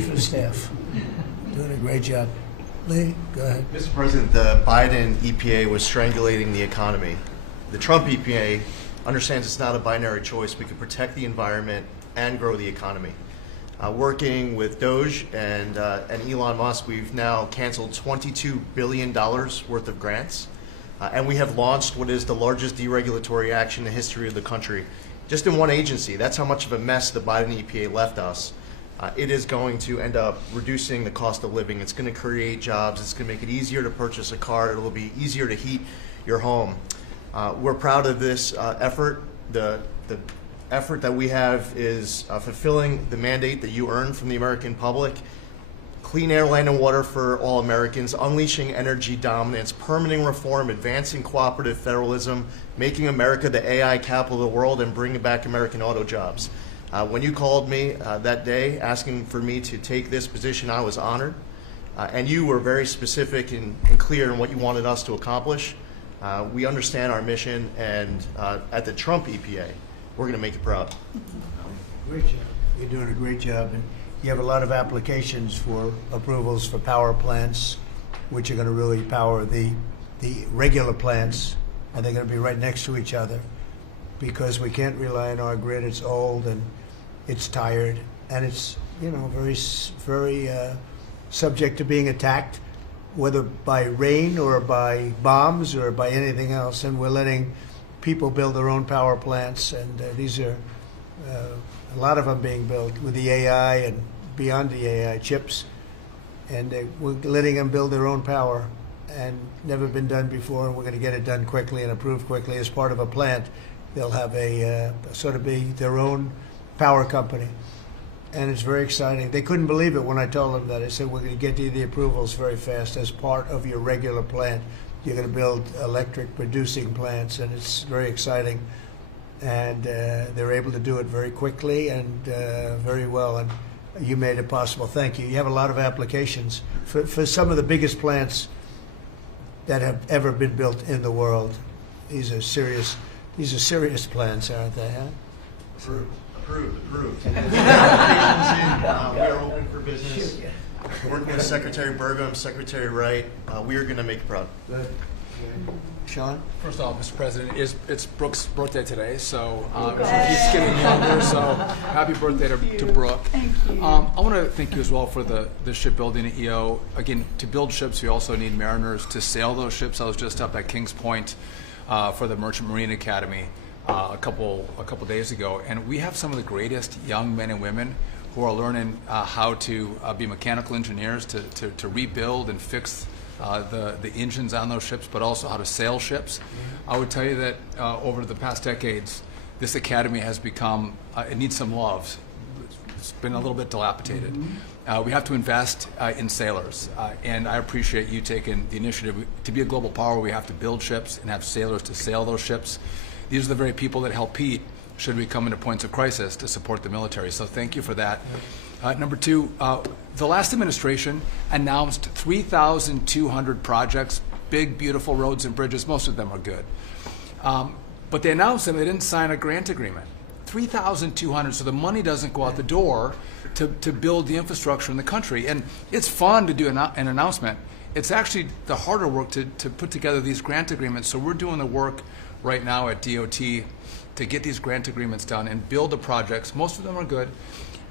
of staff, doing a great job. Lee, go ahead. Mr. President, the Biden EPA was strangulating the economy. The Trump EPA understands it's not a binary choice. We can protect the environment and grow the economy. Working with Doge and Elon Musk, we've now canceled $22 billion worth of grants, and we have launched what is the largest deregulatory action in the history of the country, just in one agency. That's how much of a mess the Biden EPA left us. It is going to end up reducing the cost of living. It's going to create jobs. It's going to make it easier to purchase a car. It will be easier to heat your home. We're proud of this effort. The effort that we have is fulfilling the mandate that you earned from the American public. Clean air, land, and water for all Americans, unleashing energy dominance, permitting reform, advancing cooperative federalism, making America the AI capital of the world, and bringing back American auto jobs. When you called me that day asking for me to take this position, I was honored. And you were very specific and clear in what you wanted us to accomplish. We understand our mission, and at the Trump EPA, we're going to make you proud. Great job. You're doing a great job. And you have a lot of applications for approvals for power plants, which are going to really power the regular plants, and they're going to be right next to each other because we can't rely on our grid. It's old and it's tired, and it's very subject to being attacked, whether by rain or by bombs or by anything else. And we're letting people build their own power plants, and these are a lot of them being built with the AI and beyond the AI chips, and we're letting them build their own power, and never been done before, and we're going to get it done quickly and approved quickly as part of a plant. They'll have a sort of be their own power company, and it's very exciting. They couldn't believe it when I told them that. I said, we're going to get you the approvals very fast as part of your regular plant. You're going to build electric producing plants, and it's very exciting. And they're able to do it very quickly and very well, and you made it possible. Thank you. You have a lot of applications for some of the biggest plants that have ever been built in the world. These are serious plants, aren't they? Huh? Approved. We are open for business. Working with Secretary Burgum, Secretary Wright, we are going to make you proud. Good. Sean? First off, Mr. President, it's Brooke's birthday today, so he's getting younger, so happy birthday to Brooke. Thank you. I want to thank you as well for the shipbuilding at EO. Again, to build ships, we also need mariners to sail those ships. I was just up at Kings Point for the Merchant Marine Academy a couple days ago, and we have some of the greatest young men and women who are learning how to be mechanical engineers, to rebuild and fix the engines on those ships, but also how to sail ships. I would tell you that over the past decades, this academy has become, it needs some love. It's been a little bit dilapidated. We have to invest in sailors, and I appreciate you taking the initiative. To be a global power, we have to build ships and have sailors to sail those ships. These are the very people that help Pete should we come into points of crisis to support the military. So thank you for that. Number two, the last administration announced 3,200 projects, big, beautiful roads and bridges. Most of them are good. But they announced them, they didn't sign a grant agreement. 3,200, so the money doesn't go out the door to build the infrastructure in the country. And it's fun to do an announcement. It's actually the harder work to put together these grant agreements. So we're doing the work right now at DOT to get these grant agreements done and build the projects. Most of them are good.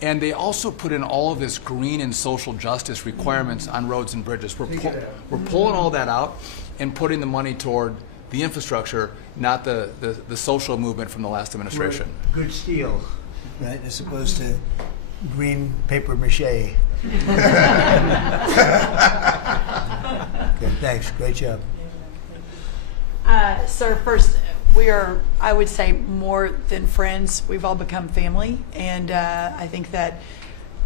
And they also put in all of this green and social justice requirements on roads and bridges. We're pulling all that out and putting the money toward the infrastructure, not the social movement from the last administration. Good steel, right, as opposed to green paper mache. Okay, thanks. Great job. Sir, first, we are, I would say, more than friends. We've all become family, and I think that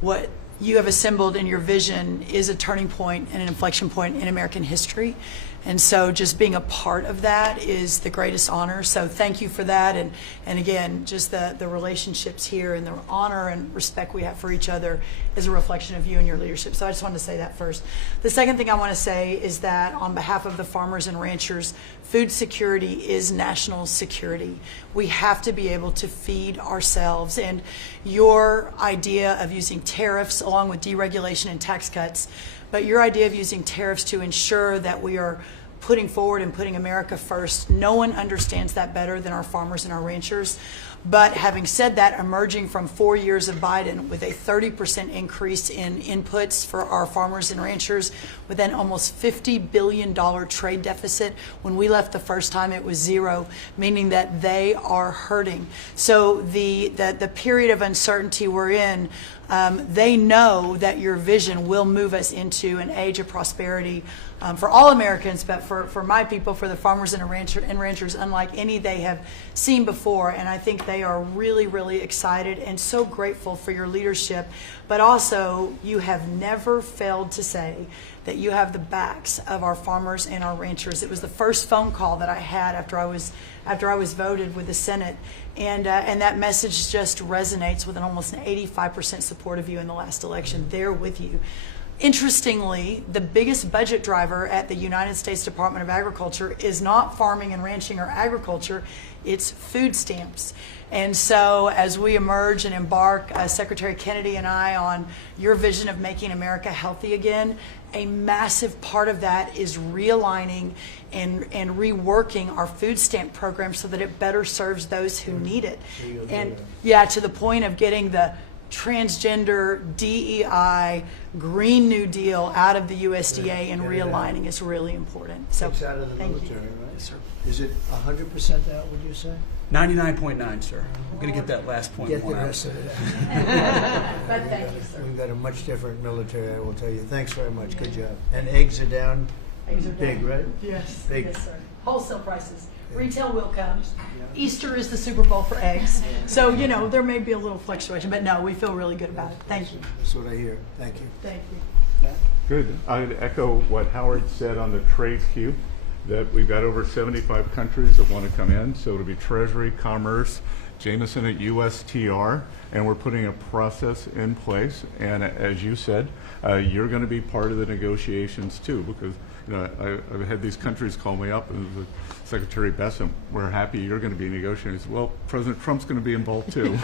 what you have assembled in your vision is a turning point and an inflection point in American history. And so just being a part of that is the greatest honor. So thank you for that. And again, just the relationships here and the honor and respect we have for each other is a reflection of you and your leadership. So I just wanted to say that first. The second thing I want to say is that on behalf of the farmers and ranchers, food security is national security. We have to be able to feed ourselves. And your idea of using tariffs along with deregulation and tax cuts, but your idea of using tariffs to ensure that we are putting forward and putting America first, no one understands that better than our farmers and our ranchers. But having said that, emerging from 4 years of Biden with a 30% increase in inputs for our farmers and ranchers, with an almost $50 billion trade deficit. When we left the first time, it was zero, meaning that they are hurting. So the period of uncertainty we're in, they know that your vision will move us into an age of prosperity for all Americans, but for my people, for the farmers and ranchers, unlike any they have seen before. And I think they are really, really excited and so grateful for your leadership. But also, you have never failed to say that you have the backs of our farmers and our ranchers. It was the first phone call that I had after I was voted with the Senate, and that message just resonates with an almost 85% support of you in the last election. They're with you. Interestingly, the biggest budget driver at the United States Department of Agriculture is not farming and ranching or agriculture, it's food stamps. And so as we emerge and embark, Secretary Kennedy and I, on your vision of making America healthy again, a massive part of that is realigning and reworking our food stamp program so that it better serves those who need it. And yeah, to the point of getting the transgender, DEI, Green New Deal out of the USDA and realigning is really important. So It's out of the thank military, you. right? Yes, sir. Is it 100% out, would you say? 99.9, sir. I'm going to get that last point. Get the one out. rest of it But thank you, sir. We've got a much different military, I will tell you. Thanks very much. Good job. And eggs are down? Eggs are Big, down. right? Yes. Big. Yes, sir. Wholesale prices. Retail will come. Easter is the Super Bowl for eggs. So, there may be a little fluctuation, but no, we feel really good about it. Thank you. That's what I hear. Thank you. Thank you. Good. I'd echo what Howard said on the trade queue, that we've got over 75 countries that want to come in. So it'll be Treasury, Commerce, Jameson at USTR, and we're putting a process in place. And as you said, you're going to be part of the negotiations too, because I've had these countries call me up and the Secretary Bessem, we're happy you're going to be negotiating. I said, well, President Trump's going to be involved too.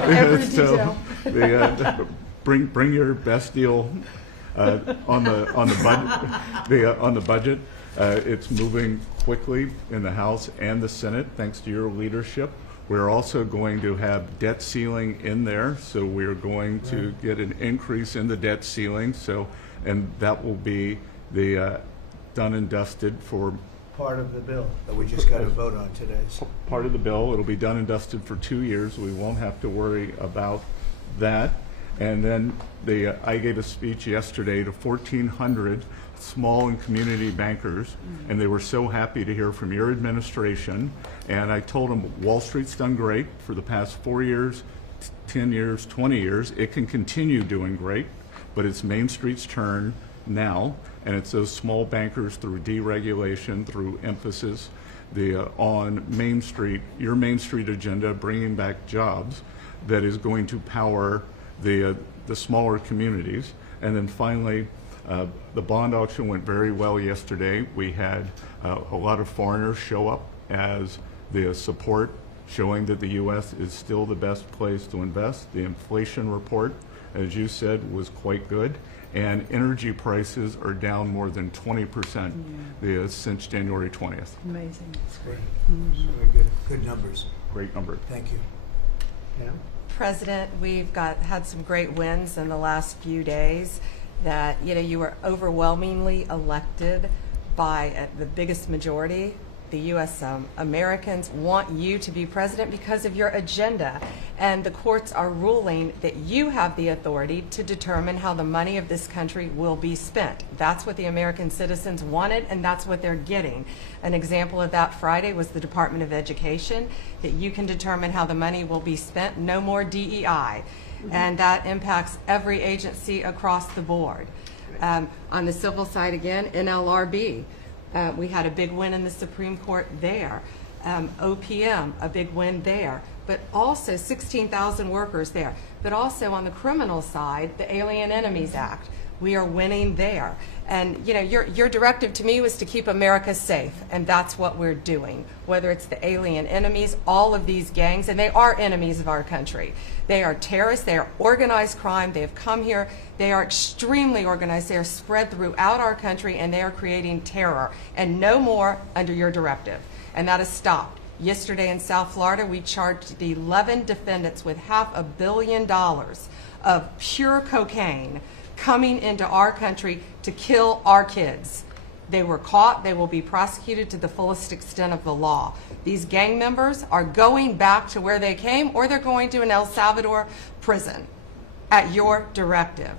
Every So detail. bring your best deal on the budget. It's moving quickly in the House and the Senate thanks to your leadership. We're also going to have debt ceiling in there, so we're going to get an increase in the debt ceiling. And that will be the done and dusted for Part of the bill that we just got to vote on today. part of the bill. It'll be done and dusted for 2 years. We won't have to worry about that. And then I gave a speech yesterday to 1,400 small and community bankers, and they were so happy to hear from your administration. And I told them Wall Street's done great for the past 4 years, 10 years, 20 years. It can continue doing great, but it's Main Street's turn now, and it's those small bankers through deregulation, through emphasis on Main Street, your Main Street agenda, bringing back jobs, that is going to power the smaller communities. And then finally, the bond auction went very well yesterday. We had a lot of foreigners show up as the support showing that the U.S. is still the best place to invest. The inflation report, as you said, was quite good. And energy prices are down more than 20% since January 20th. Amazing. That's great. Very good. Good numbers. Great number. Thank you. Yeah. President, we've had some great wins in the last few days. That you were overwhelmingly elected by the biggest majority. The U.S. Americans want you to be president because of your agenda, and the courts are ruling that you have the authority to determine how the money of this country will be spent. That's what the American citizens wanted, and that's what they're getting. An example of that Friday was the Department of Education, that you can determine how the money will be spent. No more DEI, and that impacts every agency across the board. On the civil side again, NLRB. We had a big win in the Supreme Court there. OPM, a big win there. But also 16,000 workers there. But also on the criminal side, the Alien Enemies Act. We are winning there. And your directive to me was to keep America safe, and that's what we're doing. Whether it's the alien enemies, all of these gangs, and they are enemies of our country. They are terrorists, they are organized crime, they have come here, they are extremely organized, they are spread throughout our country, and they are creating terror. And no more under your directive. And that has stopped. Yesterday in South Florida, we charged the 11 defendants with $500 million of pure cocaine coming into our country to kill our kids. They were caught. They will be prosecuted to the fullest extent of the law. These gang members are going back to where they came, or they're going to an El Salvador prison at your directive.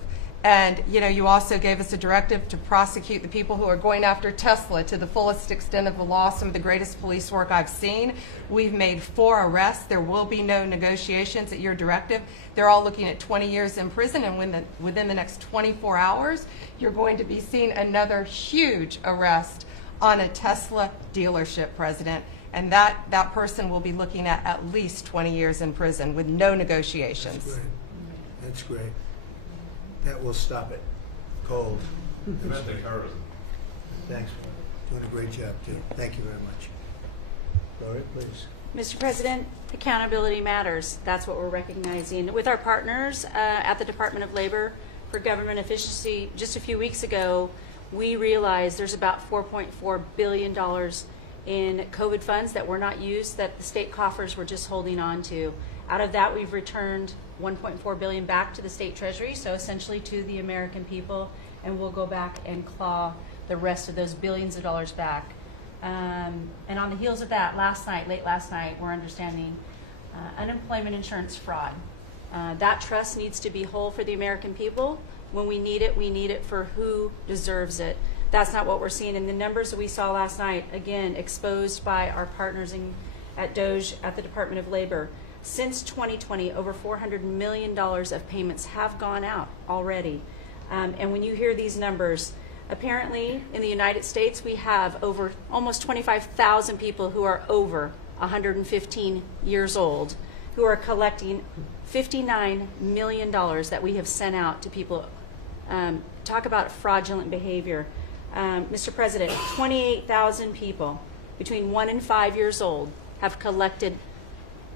And you also gave us a directive to prosecute the people who are going after Tesla to the fullest extent of the law, some of the greatest police work I've seen. We've made 4 arrests. There will be no negotiations at your directive. They're all looking at 20 years in prison, and within the next 24 hours, you're going to be seeing another huge arrest on a Tesla dealership, President. And that person will be looking at least 20 years in prison with no negotiations. That's great. That's great. That will stop it. Cold. Domestic terrorism. Thanks. Doing a great job, too. Thank you very much. Gloria, please. Mr. President, accountability matters. That's what we're recognizing. With our partners at the Department of Labor for Government Efficiency, just a few weeks ago, we realized there's about $4.4 billion in COVID funds that were not used, that the state coffers were just holding on to. Out of that, we've returned $1.4 billion back to the state treasury, so essentially to the American people, and we'll go back and claw the rest of those billions of dollars back. And on the heels of that, late last night, we're understanding unemployment insurance fraud. That trust needs to be whole for the American people. When we need it for who deserves it. That's not what we're seeing. And the numbers that we saw last night, again, exposed by our partners at DOJ at the Department of Labor. Since 2020, over $400 million of payments have gone out already. And when you hear these numbers, apparently in the United States, we have over almost 25,000 people who are over 115 years old who are collecting $59 million that we have sent out to people. Talk about fraudulent behavior. Mr. President, 28,000 people between 1 and 5 years old have collected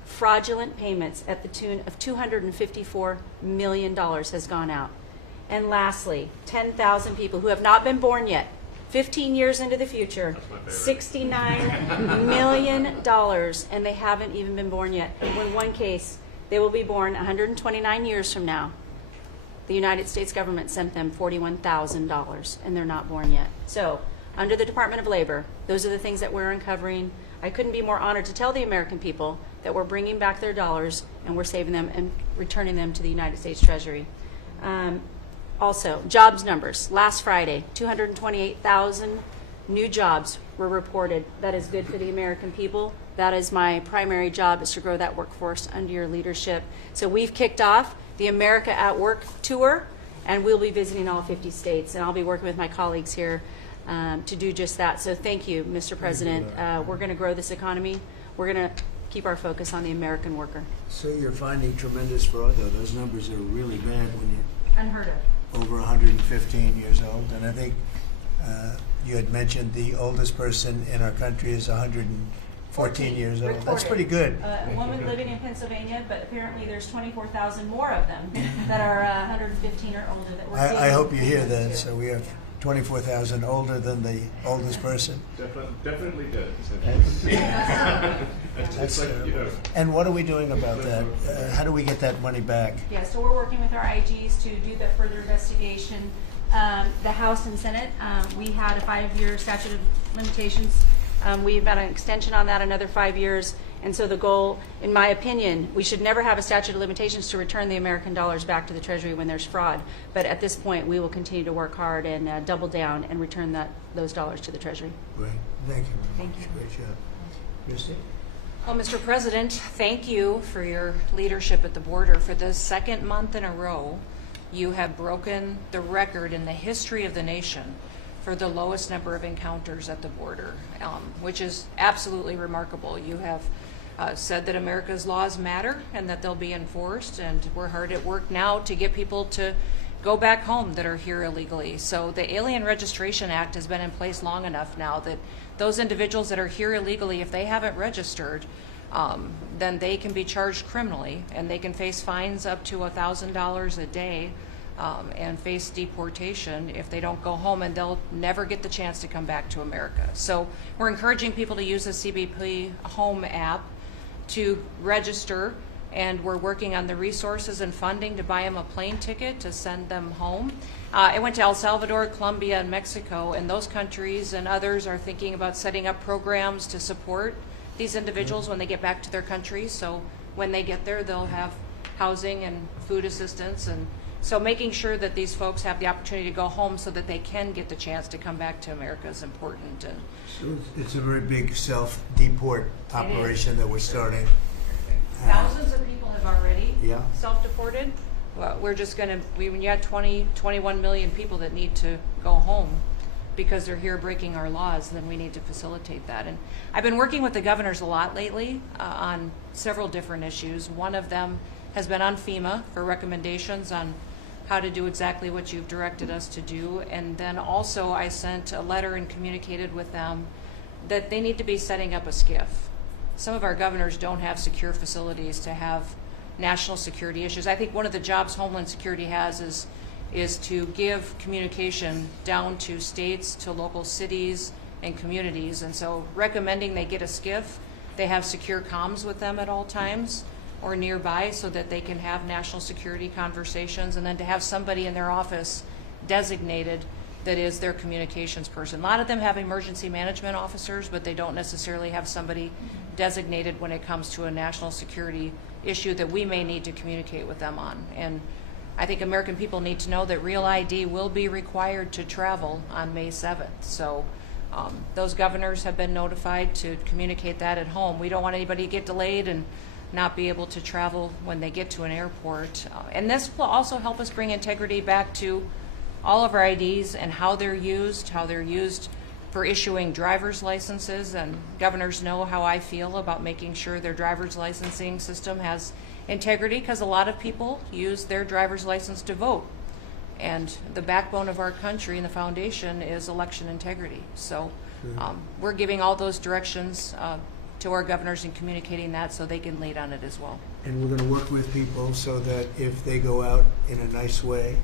fraudulent payments at the tune of $254 million has gone out. And lastly, 10,000 people who have not been born yet, 15 years into the future, $69 million, and they haven't even been born yet. In one case, they will be born 129 years from now. The United States government sent them $41,000, and they're not born yet. So, under the Department of Labor, those are the things that we're uncovering. I couldn't be more honored to tell the American people that we're bringing back their dollars and we're saving them and returning them to the United States Treasury. Also, jobs numbers. Last Friday, 228,000 new jobs were reported. That is good for the American people. That is my primary job, is to grow that workforce under your leadership. So we've kicked off the America at Work tour, and we'll be visiting all 50 states, and I'll be working with my colleagues here to do just that. So thank you, Mr. President. We're going to grow this economy. We're going to keep our focus on the American worker. So you're finding tremendous fraud, though. Those numbers are really bad when you're unheard of. Over 115 years old. And I think you had mentioned the oldest person in our country is 102 14 years old. That's Reported. pretty good. A woman living in Pennsylvania, but apparently there's 24,000 more of them that are 115 or older that we're I getting hope you hear access that. to. So we have 24,000 older than the oldest person. Definitely good. That's and what are we doing about that? How do we get that money back? Yeah, so we're working with our IGs to do that further investigation. The House and Senate, we had a 5-year statute of limitations. We've got an extension on that, another 5 years. And so the goal, in my opinion, we should never have a statute of limitations to return the American dollars back to the Treasury when there's fraud. But at this point, we will continue to work hard and double down and return those dollars to the Treasury. Great. Thank you. Thank you. Great job. Christy? Well, Mr. President, thank you for your leadership at the border. For the second month in a row, you have broken the record in the history of the nation for the lowest number of encounters at the border, which is absolutely remarkable. You have said that America's laws matter and that they'll be enforced, and we're hard at work now to get people to go back home that are here illegally. So the Alien Registration Act has been in place long enough now that those individuals that are here illegally, if they haven't registered, then they can be charged criminally, and they can face fines up to $1,000 a day and face deportation if they don't go home, and they'll never get the chance to come back to America. So we're encouraging people to use the CBP Home app to register, and we're working on the resources and funding to buy them a plane ticket to send them home. I went to El Salvador, Colombia, and Mexico, and those countries and others are thinking about setting up programs to support these individuals when they get back to their countries. So when they get there, they'll have housing and food assistance, and so making sure that these folks have the opportunity to go home so that they can get the chance to come back to America is important. And So it's a very big self-deport operation that we're starting. thousands of people have already Yeah. self-deported. Well, we're just going to, when you had 21 million people that need to go home because they're here breaking our laws, then we need to facilitate that. And I've been working with the governors a lot lately on several different issues. One of them has been on FEMA for recommendations on how to do exactly what you've directed us to do. And then also I sent a letter and communicated with them that they need to be setting up a SCIF. Some of our governors don't have secure facilities to have national security issues. I think one of the jobs Homeland Security has is to give communication down to states, to local cities and communities. And so recommending they get a SCIF, they have secure comms with them at all times or nearby so that they can have national security conversations, and then to have somebody in their office designated that is their communications person. A lot of them have emergency management officers, but they don't necessarily have somebody designated when it comes to a national security issue that we may need to communicate with them on. And I think American people need to know that Real ID will be required to travel on May 7th. So those governors have been notified to communicate that at home. We don't want anybody to get delayed and not be able to travel when they get to an airport. And this will also help us bring integrity back to all of our IDs and how they're used for issuing driver's licenses. And governors know how I feel about making sure their driver's licensing system has integrity, because a lot of people use their driver's license to vote. And the backbone of our country and the foundation is election integrity. So we're giving all those directions to our governors and communicating that so they can lead on it as well. And we're going to work with people so that if they go out in a nice way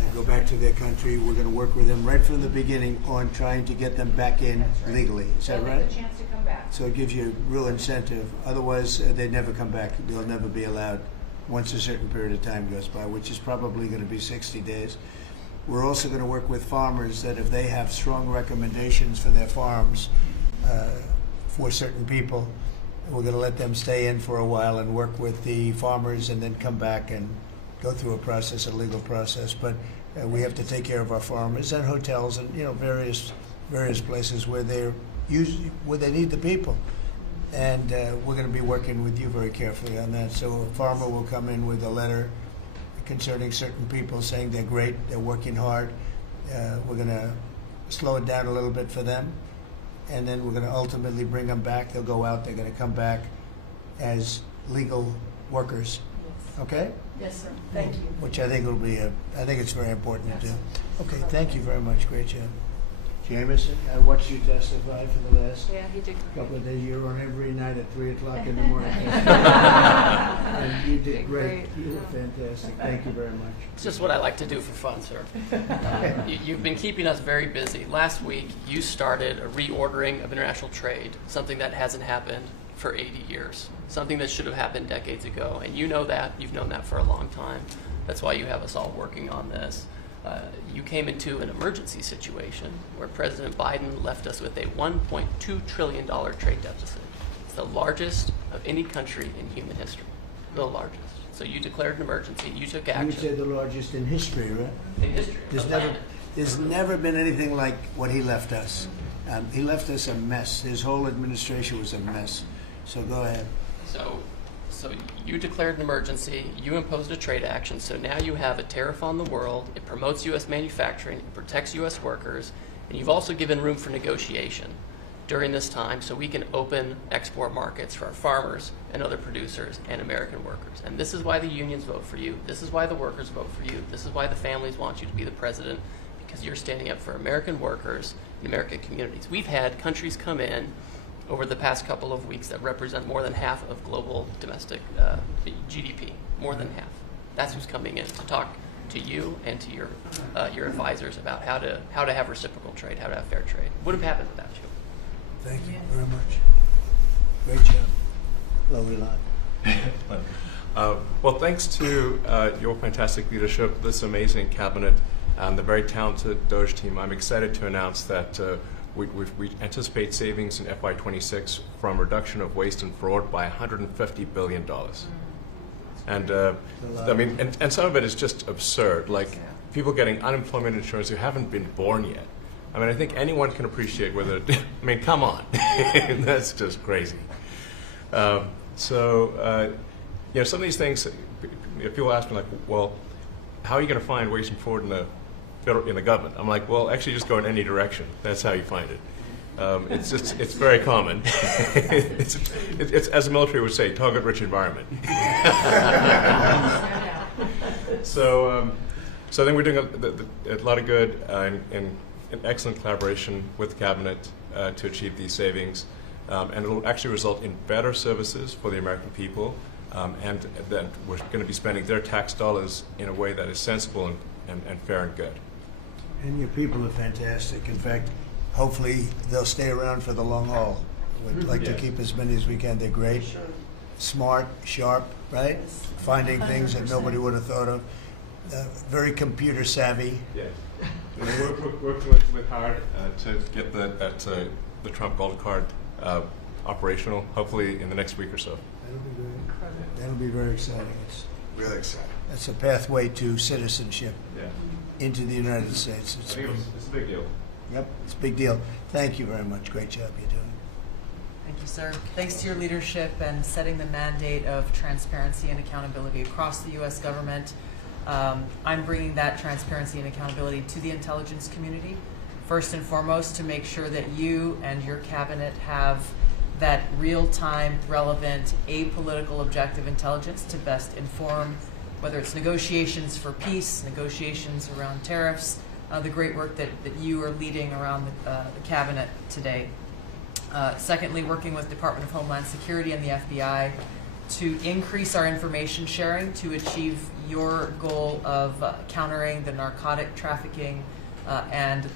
and go back to their country, we're going to work with them right from the beginning on trying to get them back in legally. Is that right? The chance to come back. So it gives you real incentive. Otherwise, they'd never come back. They'll never be allowed once a certain period of time goes by, which is probably going to be 60 days. We're also going to work with farmers that if they have strong recommendations for their farms for certain people, we're going to let them stay in for a while and work with the farmers and then come back and go through a process, a legal process. But we have to take care of our farmers and hotels and various places where they need the people. And we're going to be working with you very carefully on that. So a farmer will come in with a letter concerning certain people saying they're great, they're working hard. We're going to slow it down a little bit for them. And then we're going to ultimately bring them back. They'll go out, they're going to come back as legal workers. Okay? Yes, sir. Thank you. Which I think will be I think it's very important to do. Okay, thank you very much. Great job. Jameson, I watched you testify for the last Yeah, he did. couple of days. You were on every night at 3 o'clock in the morning. And you did great. You were fantastic. Thank you very much. It's just what I like to do for fun, sir. You've been keeping us very busy. Last week, you started a reordering of international trade, something that hasn't happened for 80 years, something that should have happened decades ago. And you know that. You've known that for a long time. That's why you have us all working on this. You came into an emergency situation where President Biden left us with a $1.2 trillion trade deficit. It's the largest of any country in human history, the largest. So you declared an emergency, you took action. You would say the largest in history, right? In history. There's never been anything like what he left us. He left us a mess. His whole administration was a mess. So go ahead. So you declared an emergency, you imposed a trade action, so now you have a tariff on the world, it promotes U.S. manufacturing, it protects U.S. workers, and you've also given room for negotiation during this time so we can open export markets for our farmers and other producers and American workers. And this is why the unions vote for you, this is why the workers vote for you, this is why the families want you to be the president, because you're standing up for American workers and American communities. We've had countries come in over the past couple of weeks that represent more than half of global domestic GDP, more than half. That's who's coming in to talk to you and to your advisors about how to have reciprocal trade, how to have fair trade. Would have happened without you. Thank you very much. Great job. Lovely lot. Well, thanks to your fantastic leadership, this amazing cabinet, and the very talented Doge team, I'm excited to announce that we anticipate savings in FY26 from reduction of waste and fraud by $150 billion. And I mean, and some of it is just absurd, like people getting unemployment insurance who haven't been born yet. I mean, I think anyone can appreciate whether, I mean, come on, that's just crazy. You know, some of these things, people ask me like, well, how are you going to find waste and fraud in the government? I'm like, well, actually just go in any direction. That's how you find it. It's very common. it's as the military would say, target-rich environment. So I think we're doing a lot of good in excellent collaboration with the cabinet to achieve these savings. And it will actually result in better services for the American people, and that we're going to be spending their tax dollars in a way that is sensible and fair and good. And your people are fantastic. In fact, hopefully they'll stay around for the long haul. We'd like to keep as many as we can. They're great, smart, sharp, right? Finding things that nobody would have thought of. Very computer savvy. Yeah. We're working with hard to get the Trump Gold Card operational, hopefully in the next week or so. That'll be great. That'll be very exciting. It's really exciting. That's a pathway to citizenship into the United States. It's a big deal. Yep, it's a big deal. Thank you very much. Great job you're doing. Thank you, sir. Thanks to your leadership and setting the mandate of transparency and accountability across the U.S. government. I'm bringing that transparency and accountability to the intelligence community, first and foremost, to make sure that you and your cabinet have that real-time, relevant, apolitical, objective intelligence to best inform, whether it's negotiations for peace, negotiations around tariffs, the great work that you are leading around the cabinet today. Secondly, working with Department of Homeland Security and the FBI to increase our information sharing to achieve your goal of countering the narcotic trafficking and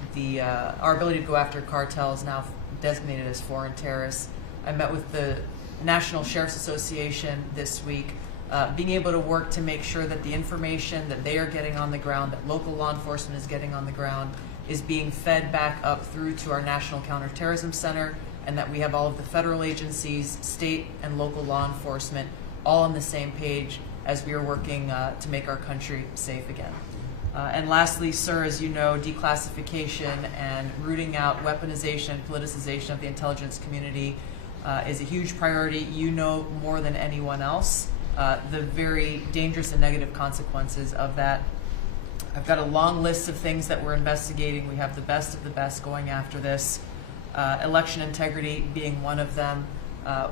our ability to go after cartels now designated as foreign terrorists. I met with the National Sheriff's Association this week, being able to work to make sure that the information that they are getting on the ground, that local law enforcement is getting on the ground, is being fed back up through to our National Counterterrorism Center, and that we have all of the federal agencies, state and local law enforcement, all on the same page as we are working to make our country safe again. And lastly, sir, as you know, declassification and rooting out weaponization and politicization of the intelligence community is a huge priority. You know more than anyone else the very dangerous and negative consequences of that. I've got a long list of things that we're investigating. We have the best of the best going after this. Election integrity being one of them.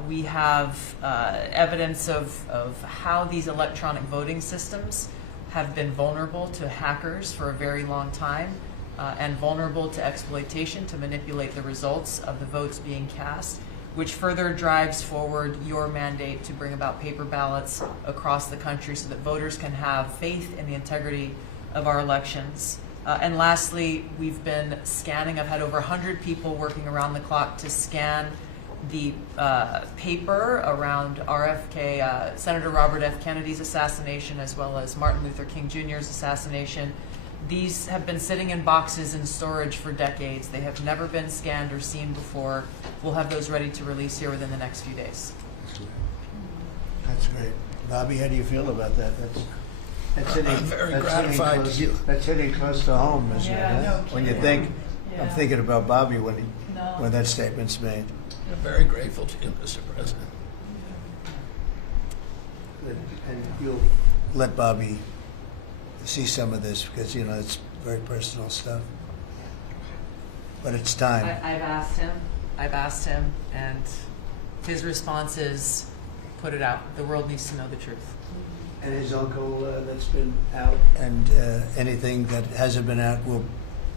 We have evidence of how these electronic voting systems have been vulnerable to hackers for a very long time. and vulnerable to exploitation to manipulate the results of the votes being cast, which further drives forward your mandate to bring about paper ballots across the country so that voters can have faith in the integrity of our elections. And lastly, we've been scanning. I've had over 100 people working around the clock to scan the paper around RFK, Senator Robert F. Kennedy's assassination, as well as Martin Luther King Jr.'s assassination. These have been sitting in boxes in storage for decades. They have never been scanned or seen before. We'll have those ready to release here within the next few days. That's great. Bobby, how do you feel about that? That's hitting, I'm very that's gratified hitting close, to hear. That's hitting close to home, isn't it? No When you kidding. think, I'm thinking about Bobby when that statement's made. I'm very grateful to you, Mr. President. And you'll let Bobby see some of this because, you know, it's very personal stuff. But it's time. I've asked him, and his response is, put it out. The world needs to know the truth. And his uncle that's been out, and anything that hasn't been out,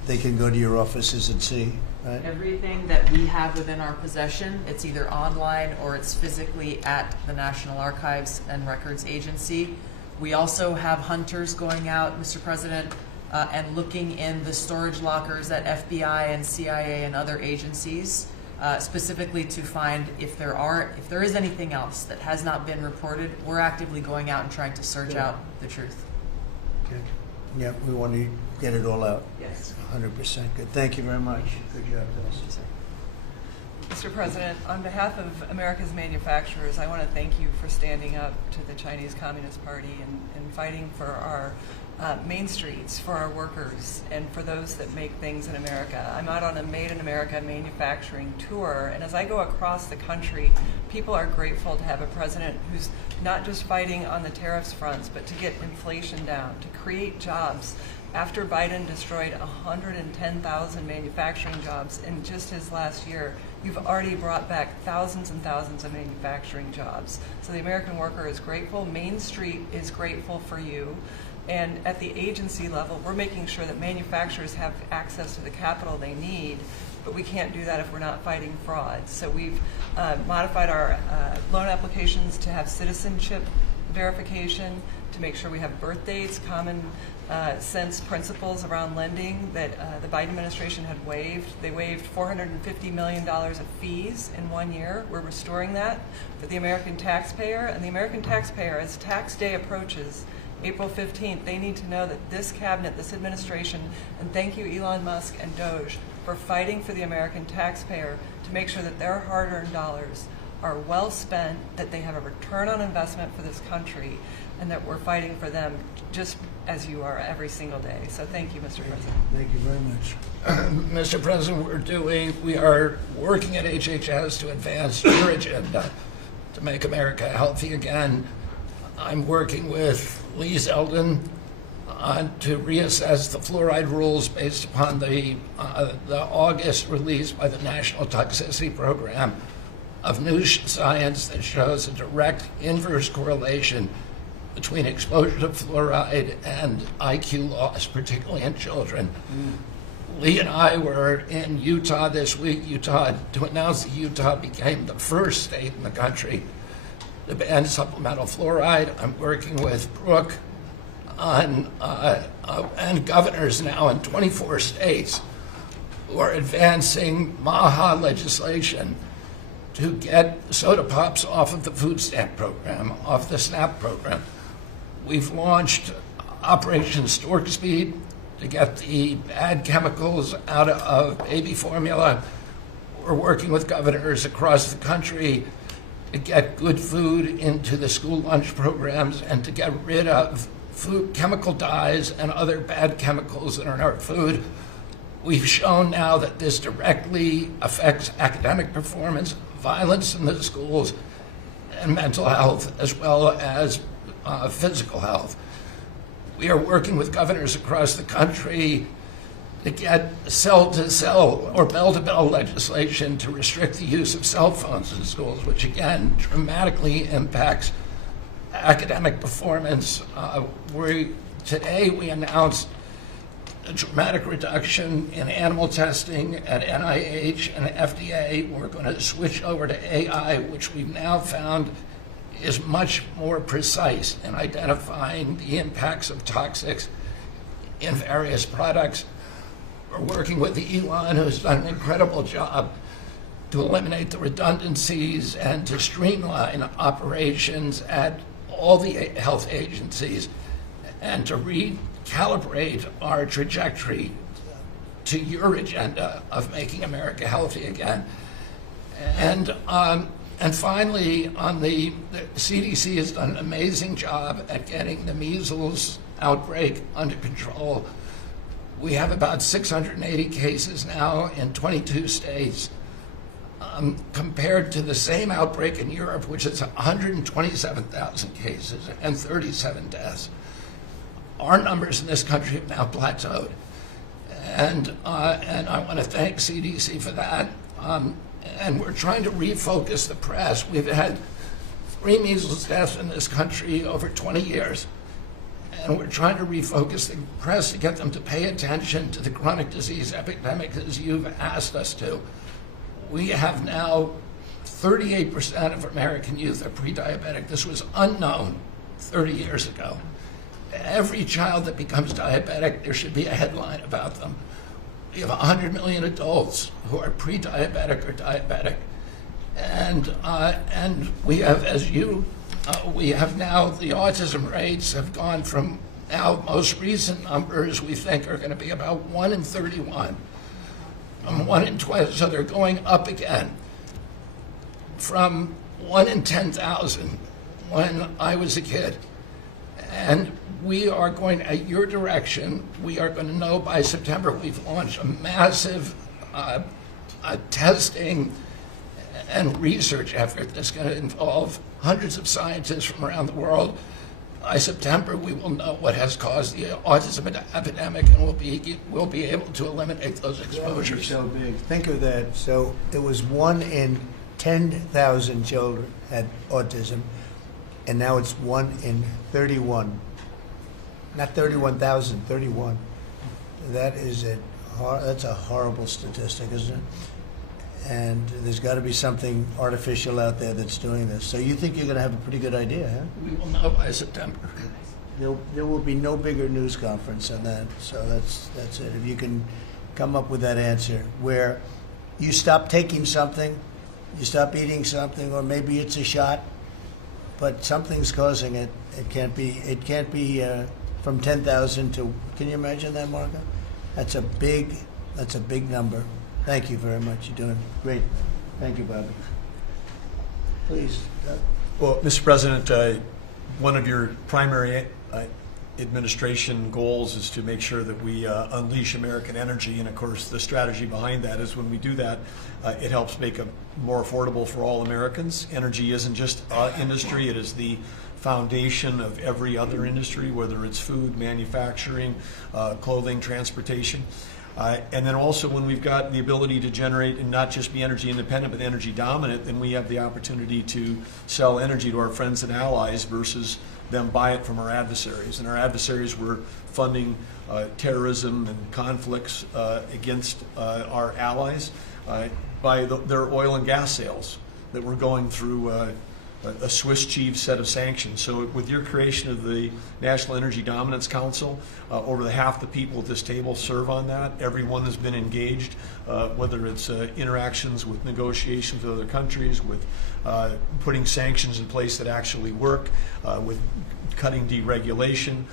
they can go to your offices and see, right? Everything that we have within our possession, it's either online or it's physically at the National Archives and Records Agency. We also have hunters going out, Mr. President, and looking in the storage lockers at FBI and CIA and other agencies, specifically to find if there is anything else that has not been reported. We're actively going out and trying to search out the truth. Okay. Yeah, we want to get it all out. Yes. 100% good. Thank you very much. Good job, Dennis. Mr. President, on behalf of America's manufacturers, I want to thank you for standing up to the Chinese Communist Party and fighting for our main streets, for our workers, and for those that make things in America. I'm out on a Made in America manufacturing tour, and as I go across the country, people are grateful to have a president who's not just fighting on the tariffs fronts, but to get inflation down, to create jobs. After Biden destroyed 110,000 manufacturing jobs in just his last year, you've already brought back thousands and thousands of manufacturing jobs. So the American worker is grateful. Main Street is grateful for you. And at the agency level, we're making sure that manufacturers have access to the capital they need, but we can't do that if we're not fighting fraud. So we've modified our loan applications to have citizenship verification, to make sure we have birth dates, common sense principles around lending that the Biden administration had waived. They waived $450 million of fees in 1 year. We're restoring that for the American taxpayer. And the American taxpayer, as tax day approaches, April 15th, they need to know that this cabinet, this administration, and thank you Elon Musk and Doge for fighting for the American taxpayer to make sure that their hard-earned dollars are well spent, that they have a return on investment for this country, and that we're fighting for them just as you are every single day. So thank you, Mr. President. Thank you very much. Mr. President, we are working at HHS to advance your agenda to make America healthy again. I'm working with Lee Zeldin to reassess the fluoride rules based upon the August release by the National Toxicity Program of new science that shows a direct inverse correlation between exposure to fluoride and IQ loss, particularly in children. Lee and I were in Utah this week, to announce that Utah became the first state in the country to ban supplemental fluoride. I'm working with Brooke on, and governors now in 24 states who are advancing MAHA legislation to get soda pops off of the food stamp program, off the SNAP program. We've launched Operation Stork Speed to get the bad chemicals out of baby formula. We're working with governors across the country to get good food into the school lunch programs and to get rid of food chemical dyes and other bad chemicals that are in our food. We've shown now that this directly affects academic performance, violence in the schools, and mental health, as well as physical health. We are working with governors across the country to get cell-to-cell or bell-to-bell legislation to restrict the use of cell phones in schools, which again dramatically impacts academic performance. Today we announced a dramatic reduction in animal testing at NIH and FDA. We're going to switch over to AI, which we've now found is much more precise in identifying the impacts of toxics in various products. We're working with Elon, who's done an incredible job to eliminate the redundancies and to streamline operations at all the health agencies and to recalibrate our trajectory to your agenda of making America healthy again. And finally, on the CDC has done an amazing job at getting the measles outbreak under control. We have about 680 cases now in 22 states, compared to the same outbreak in Europe, which is 127,000 cases and 37 deaths. Our numbers in this country have now plateaued. And I want to thank CDC for that. And we're trying to refocus the press. We've had 3 measles deaths in this country over 20 years. And we're trying to refocus the press to get them to pay attention to the chronic disease epidemic as you've asked us to. We have now 38% of American youth are pre-diabetic. This was unknown 30 years ago. Every child that becomes diabetic, there should be a headline about them. We have 100 million adults who are pre-diabetic or diabetic. And we have, we have now, the autism rates have gone from now, most recent numbers we think are going to be about 1 in 31. 1 in 12, so they're going up again from 1 in 10,000 when I was a kid. And we are going, at your direction, we are going to know by September. We've launched a massive testing and research effort that's going to involve hundreds of scientists from around the world. By September, we will know what has caused the autism epidemic, and we'll be able to eliminate those exposures. So big. Think of that. So it was 1 in 10,000 children had autism, and now it's 1 in 31. Not 31,000, 31. That's a horrible statistic, isn't it? And there's got to be something artificial out there that's doing this. So you think you're going to have a pretty good idea, huh? We will know by September. There will be no bigger news conference on that. So that's it. If you can come up with that answer where you stop taking something, you stop eating something, or maybe it's a shot, but something's causing it. It can't be from 10,000 to. Can you imagine that, Marco? That's a big number. Thank you very much. You're doing great. Thank you, Bobby. Please. Doug. Well, Mr. President, one of your primary administration goals is to make sure that we unleash American energy, and of course the strategy behind that is when we do that, it helps make it more affordable for all Americans. Energy isn't just industry, it is the foundation of every other industry, whether it's food, manufacturing, clothing, transportation. And then also when we've got the ability to generate and not just be energy independent but energy dominant, then we have the opportunity to sell energy to our friends and allies versus them buy it from our adversaries. And our adversaries were funding terrorism and conflicts against our allies by their oil and gas sales that were going through a Swiss cheese set of sanctions. So with your creation of the National Energy Dominance Council, over half the people at this table serve on that. Everyone has been engaged, whether it's interactions with negotiations with other countries, with putting sanctions in place that actually work, with cutting deregulation,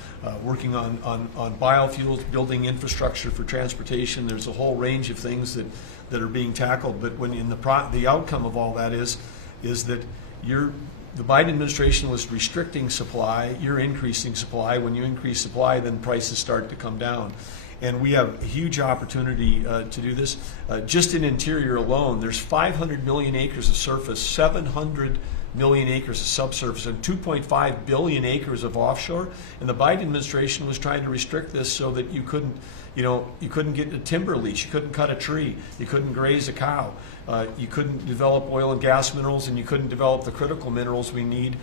working on biofuels, building infrastructure for transportation. There's a whole range of things that are being tackled. But when in the outcome of all that is that the Biden administration was restricting supply, you're increasing supply. When you increase supply, then prices start to come down. And we have a huge opportunity to do this. Just in interior alone, there's 500 million acres of surface, 700 million acres of subsurface, and 2.5 billion acres of offshore. And the Biden administration was trying to restrict this so that you couldn't You couldn't get a timber lease, you couldn't cut a tree, you couldn't graze a cow, you couldn't develop oil and gas minerals, and you couldn't develop the critical minerals we need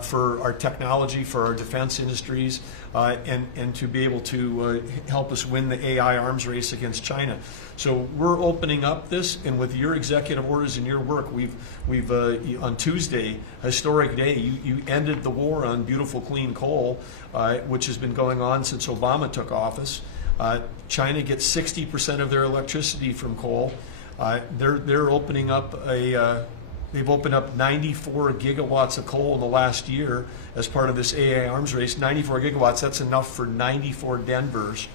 for our technology, for our defense industries, and to be able to help us win the AI arms race against China. So we're opening up this, and with your executive orders and your work, we've on Tuesday, historic day, you ended the war on beautiful clean coal, which has been going on since Obama took office. China gets 60% of their electricity from coal. They're opening up they've opened up 94 gigawatts of coal in the last year as part of this AI arms race. 94 gigawatts, that's enough for 94 Denvers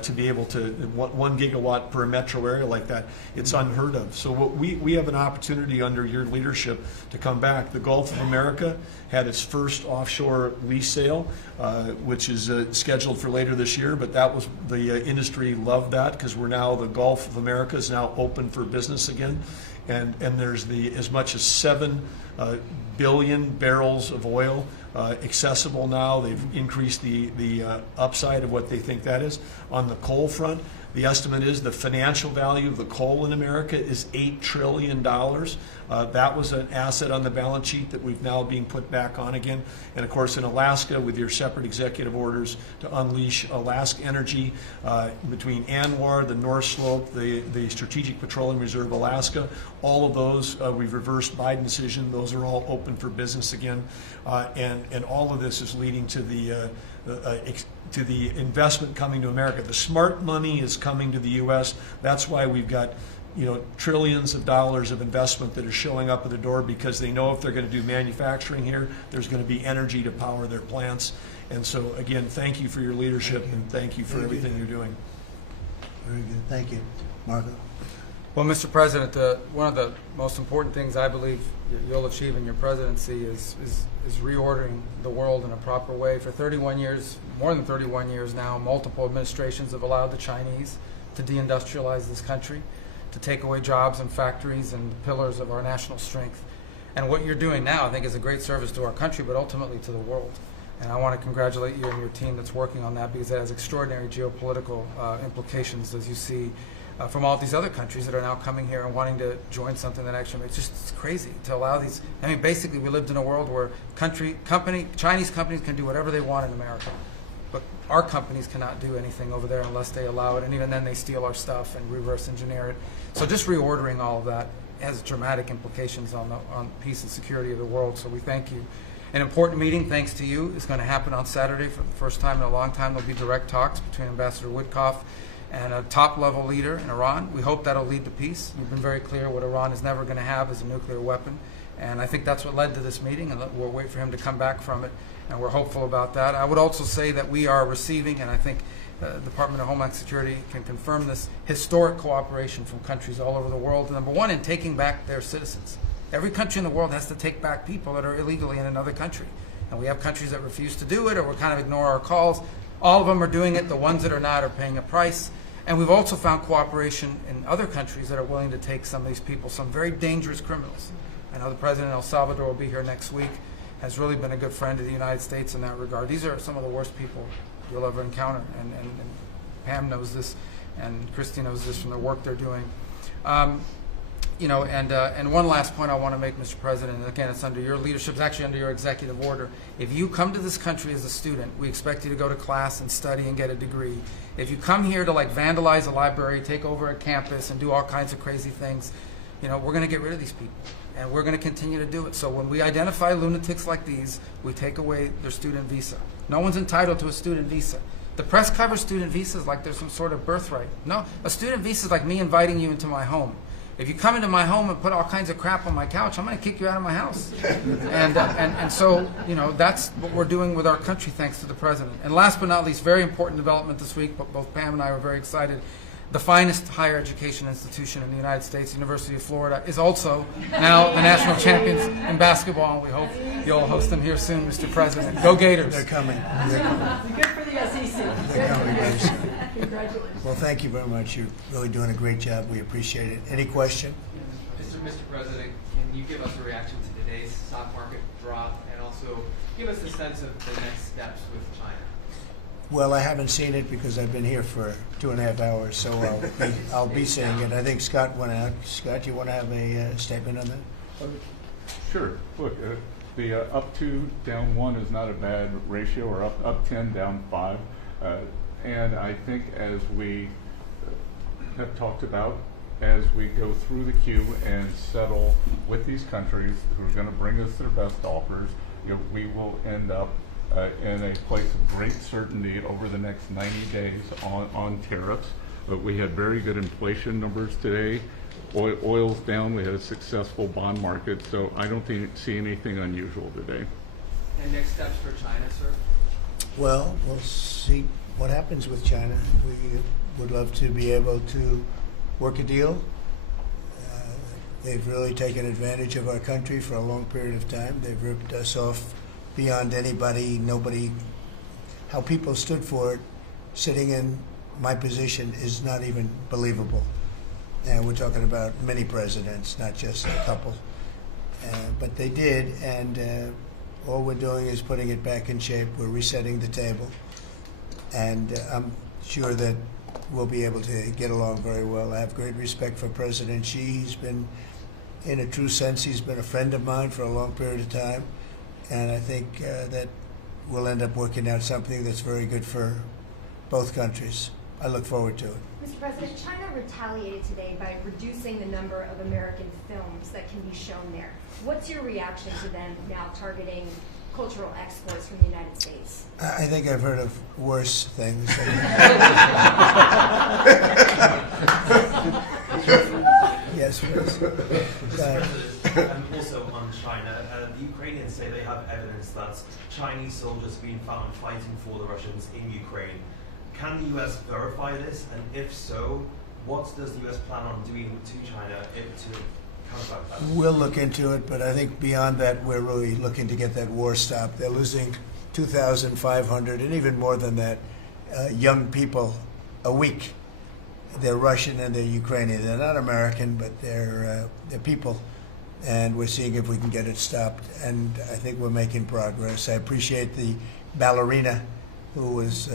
to be able to, 1 gigawatt per metro area like that. It's unheard of. So we have an opportunity under your leadership to come back. The Gulf of America had its first offshore lease sale, which is scheduled for later this year, but that was, the industry loved that because we're now, the Gulf of America is now open for business again. And there's as much as 7 billion barrels of oil accessible now. They've increased the upside of what they think that is. On the coal front, the estimate is the financial value of the coal in America is $8 trillion. That was an asset on the balance sheet that we've now being put back on again. And of course in Alaska, with your separate executive orders to unleash Alaska energy between ANWR, the North Slope, the Strategic Petroleum Reserve Alaska, all of those, we've reversed Biden decision. Those are all open for business again. And all of this is leading to the investment coming to America. The smart money is coming to the U.S. That's why we've got trillions of dollars of investment that is showing up at the door, because they know if they're going to do manufacturing here, there's going to be energy to power their plants. And so again, thank you for your leadership and thank you for everything you're doing. Very good. Thank you. Marco? Well, Mr. President, one of the most important things I believe you'll achieve in your presidency is reordering the world in a proper way. For 31 years, more than 31 years now, multiple administrations have allowed the Chinese to deindustrialize this country, to take away jobs and factories and pillars of our national strength. And what you're doing now, I think, is a great service to our country, but ultimately to the world. And I want to congratulate you and your team that's working on that, because it has extraordinary geopolitical implications, as you see, from all these other countries that are now coming here and wanting to join something that actually makes it's crazy to allow these. I mean, basically, we lived in a world where Chinese companies can do whatever they want in America, but our companies cannot do anything over there unless they allow it, and even then they steal our stuff and reverse engineer it. So just reordering all of that has dramatic implications on peace and security of the world. So we thank you. An important meeting, thanks to you, is going to happen on Saturday for the first time in a long time. There'll be direct talks between Ambassador Woodcock and a top-level leader in Iran. We hope that'll lead to peace. You've been very clear what Iran is never going to have is a nuclear weapon, and I think that's what led to this meeting, and we'll wait for him to come back from it, and we're hopeful about that. I would also say that we are receiving, and I think the Department of Homeland Security can confirm this, historic cooperation from countries all over the world. Number one, in taking back their citizens. Every country in the world has to take back people that are illegally in another country, and we have countries that refuse to do it or will kind of ignore our calls. All of them are doing it. The ones that are not are paying a price. And we've also found cooperation in other countries that are willing to take some of these people, some very dangerous criminals. I know the president of El Salvador will be here next week, has really been a good friend of the United States in that regard. These are some of the worst people you'll ever encounter, and Pam knows this, and Christy knows this from the work they're doing. And one last point I want to make, Mr. President, and again, it's under your leadership, it's actually under your executive order. If you come to this country as a student, we expect you to go to class and study and get a degree. If you come here to vandalize a library, take over a campus, and do all kinds of crazy things, we're going to get rid of these people, and we're going to continue to do it. So when we identify lunatics like these, we take away their student visa. No one's entitled to a student visa. The press covers student visas like there's some sort of birthright. No, a student visa is like me inviting you into my home. If you come into my home and put all kinds of crap on my couch, I'm going to kick you out of my house. And so, that's what we're doing with our country, thanks to the president. And last but not least, very important development this week, but both Pam and I were very excited. The finest higher education institution in the United States, University of Florida, is also now the national champions in basketball, and we hope you'll host them here soon, Mr. President. Go Gators. They're coming. Good for the SEC. They're coming. Congratulations. Well, thank you very much. You're really doing a great job. We appreciate it. Any question? Mr. President, can you give us a reaction to today's stock market drop, and also give us a sense of the next steps with China? Well, I haven't seen it because I've been here for 2.5 hours, so I'll be seeing it. I think Scott went out. Scott, you want to have a statement on that? Sure. Look, the up 2, down 1 is not a bad ratio, or up 10, down 5. And I think as we have talked about, as we go through the queue and settle with these countries who are going to bring us their best offers, we will end up in a place of great certainty over the next 90 days on tariffs. But we had very good inflation numbers today. Oil's down. We had a successful bond market. So I don't see anything unusual today. And next steps for China, sir? Well, we'll see what happens with China. We would love to be able to work a deal. They've really taken advantage of our country for a long period of time. They've ripped us off beyond nobody. How people stood for it, sitting in my position, is not even believable. And we're talking about many presidents, not just a couple. But they did, and all we're doing is putting it back in shape. We're resetting the table. And I'm sure that we'll be able to get along very well. I have great respect for President Xi. He's been, in a true sense, he's been a friend of mine for a long period of time. And I think that we'll end up working out something that's very good for both countries. I look forward to it. Mr. President, China retaliated today by reducing the number of American films that can be shown there. What's your reaction to them now targeting cultural exports from the United States? I think I've heard of worse things. Yes, please. Also on China, the Ukrainians say they have evidence that Chinese soldiers have been found fighting for the Russians in Ukraine. Can the U.S. verify this? And if so, what does the U.S. plan on doing to China to counteract that? We'll look into it, but I think beyond that, we're really looking to get that war stopped. They're losing 2,500 and even more than that young people a week. They're Russian and they're Ukrainian. They're not American, but they're people. And we're seeing if we can get it stopped. And I think we're making progress. I appreciate the ballerina who was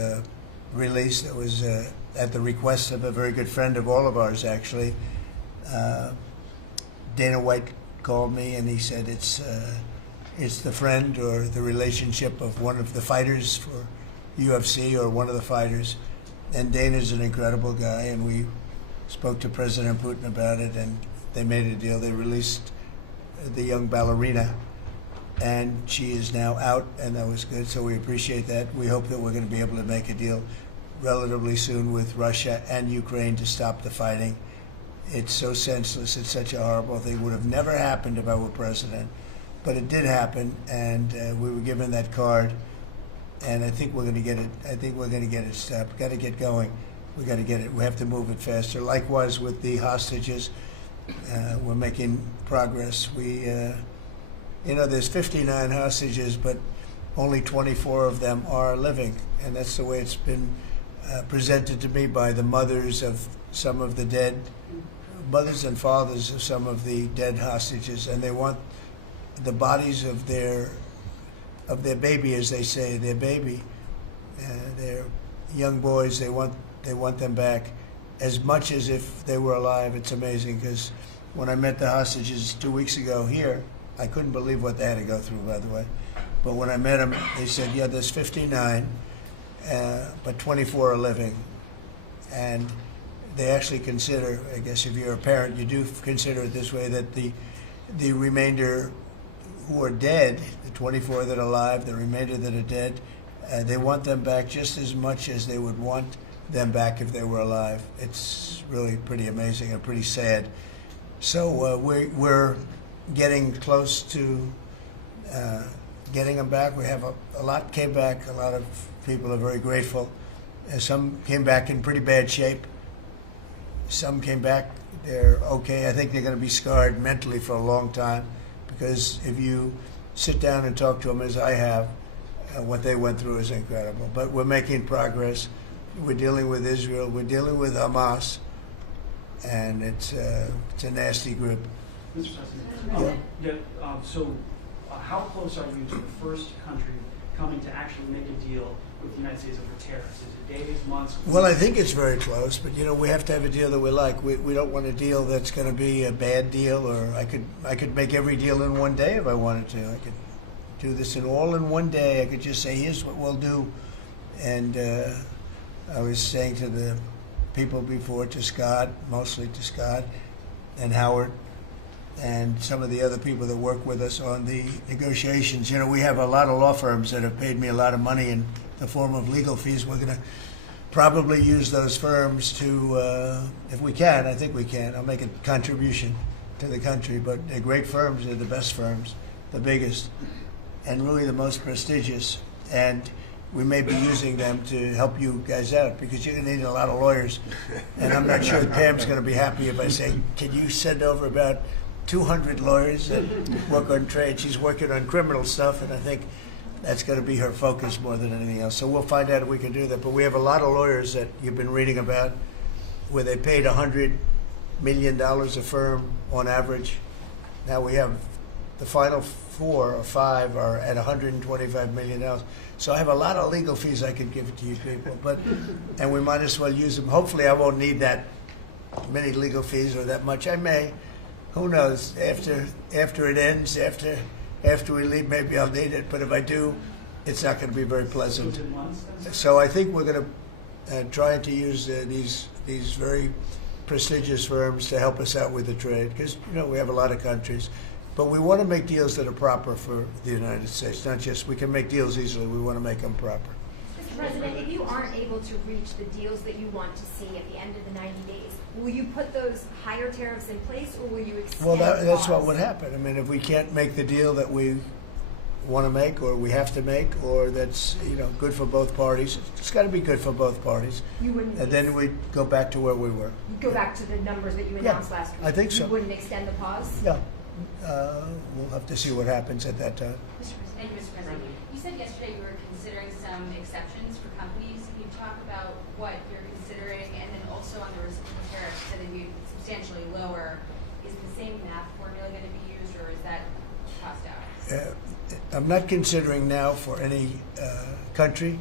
released. It was at the request of a very good friend of all of ours, actually. Dana White called me and he said it's the friend or the relationship of one of the fighters for UFC or one of the fighters. And Dana's an incredible guy, and we spoke to President Putin about it, and they made a deal. They released the young ballerina, and she is now out, and that was good, so we appreciate that. We hope that we're going to be able to make a deal relatively soon with Russia and Ukraine to stop the fighting. It's so senseless. It's such a horrible thing. It would have never happened if I were president, but it did happen, and we were given that card. And I think we're going to get it. I think we're going to get it stopped. We've got to get going. We got to get it. We have to move it faster. Likewise with the hostages, we're making progress. There's 59 hostages, but only 24 of them are living, and that's the way it's been presented to me by the mothers of some of the dead, mothers and fathers of some of the dead hostages, and they want the bodies of their baby, as they say, their baby, their young boys. They want them back as much as if they were alive. It's amazing, because when I met the hostages 2 weeks ago here, I couldn't believe what they had to go through, by the way. But when I met them, they said, yeah, there's 59, but 24 are living. And they actually consider, I guess if you're a parent, you do consider it this way, that the remainder who are dead, the 24 that are alive, the remainder that are dead, they want them back just as much as they would want them back if they were alive. It's really pretty amazing and pretty sad. So we're getting close to getting them back. We have a lot came back. A lot of people are very grateful. Some came back in pretty bad shape. Some came back, they're okay. I think they're going to be scarred mentally for a long time. Because if you sit down and talk to them, as I have, what they went through is incredible. But we're making progress. We're dealing with Israel. We're dealing with Hamas, and it's a nasty group. Mr. President, how close are you to the first country coming to actually make a deal with the United States over tariffs? Is it days, months? Well, I think it's very close, but we have to have a deal that we like. We don't want a deal that's going to be a bad deal, or I could make every deal in one day if I wanted to. I could do this all in one day. I could just say, here's what we'll do. And I was saying to the people before, to Scott, mostly to Scott and Howard, and some of the other people that work with us on the negotiations. We have a lot of law firms that have paid me a lot of money in the form of legal fees. We're going to probably use those firms to, if we can, I think we can. I'll make a contribution to the country, but they're great firms. They're the best firms, the biggest, and really the most prestigious. And we may be using them to help you guys out, because you're going to need a lot of lawyers. And I'm not sure Pam's going to be happy if I say, can you send over about 200 lawyers that work on trade? She's working on criminal stuff, and I think that's going to be her focus more than anything else. So we'll find out if we can do that. But we have a lot of lawyers that you've been reading about where they paid $100 million a firm on average. Now we have the final 4 or 5 are at $125 million. So I have a lot of legal fees I could give to you people, and we might as well use them. Hopefully I won't need that many legal fees or that much. I may. Who knows? After it ends, after we leave, maybe I'll need it. But if I do, it's not going to be very pleasant. So I think we're going to try to use these very prestigious firms to help us out with the trade, because we have a lot of countries. But we want to make deals that are proper for the United States, not just we can make deals easily. We want to make them proper. Mr. President, if you aren't able to reach the deals that you want to see at the end of the 90 days, will you put those higher tariffs in place, or will you extend Well, that's what pause? would happen. I mean, if we can't make the deal that we want to make, or we have to make, or that's good for both parties, it's got to be good for both parties. You wouldn't. And then we'd go back to where we were. You'd go back to the numbers that you announced last week. I think so. You wouldn't extend the pause. Yeah. We'll have to see what happens at that time. Thank you, Mr. President. You said yesterday you were considering some exceptions for companies. Can you talk about what you're considering, and then also on the reciprocal tariffs that would be substantially lower? Is the same math formula going to be used, or is that tossed out? I'm not considering now for any country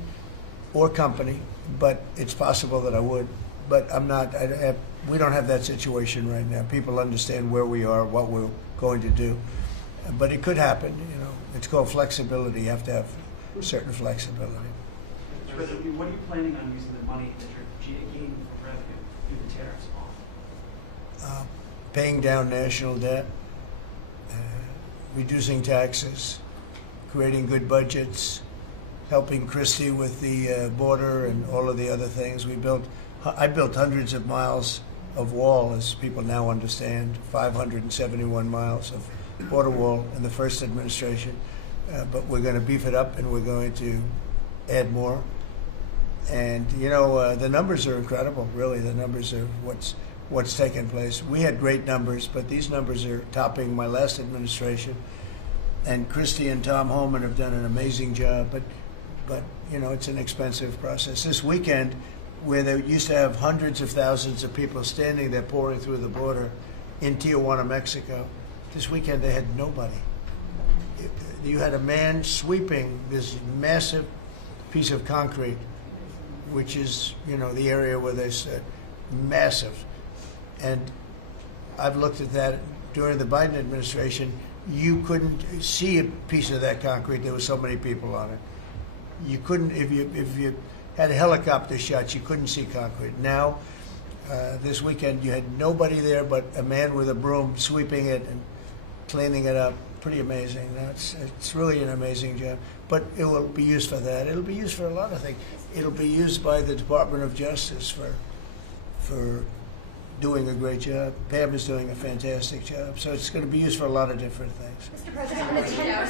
or company, but it's possible that I would. But I'm not. We don't have that situation right now. People understand where we are, what we're going to do. But it could happen. It's called flexibility. You have to have certain flexibility. Mr. President, what are you planning on using the money that you're gaining from revenue through the tariffs on? Paying down national debt, reducing taxes, creating good budgets, helping Christie with the border and all of the other things. I built hundreds of miles of wall, as people now understand, 571 miles of border wall in the first administration. But we're going to beef it up, and we're going to add more. And the numbers are incredible. Really, the numbers are what's taken place. We had great numbers, but these numbers are topping my last administration. And Christie and Tom Homan have done an amazing job. But it's an expensive process. This weekend, where they used to have hundreds of thousands of people standing there pouring through the border in Tijuana, Mexico, this weekend they had nobody. You had a man sweeping this massive piece of concrete, which is, the area where they said massive. And I've looked at that during the Biden administration. You couldn't see a piece of that concrete. There were so many people on it. You couldn't, if you had helicopter shots, you couldn't see concrete. Now, this weekend, you had nobody there but a man with a broom sweeping it and cleaning it up. Pretty amazing. It's really an amazing job. But it will be used for that. It'll be used for a lot of things. It'll be used by the Department of Justice for doing a great job. Pam is doing a fantastic job. So it's going to be used for a lot of different things. Mr. President,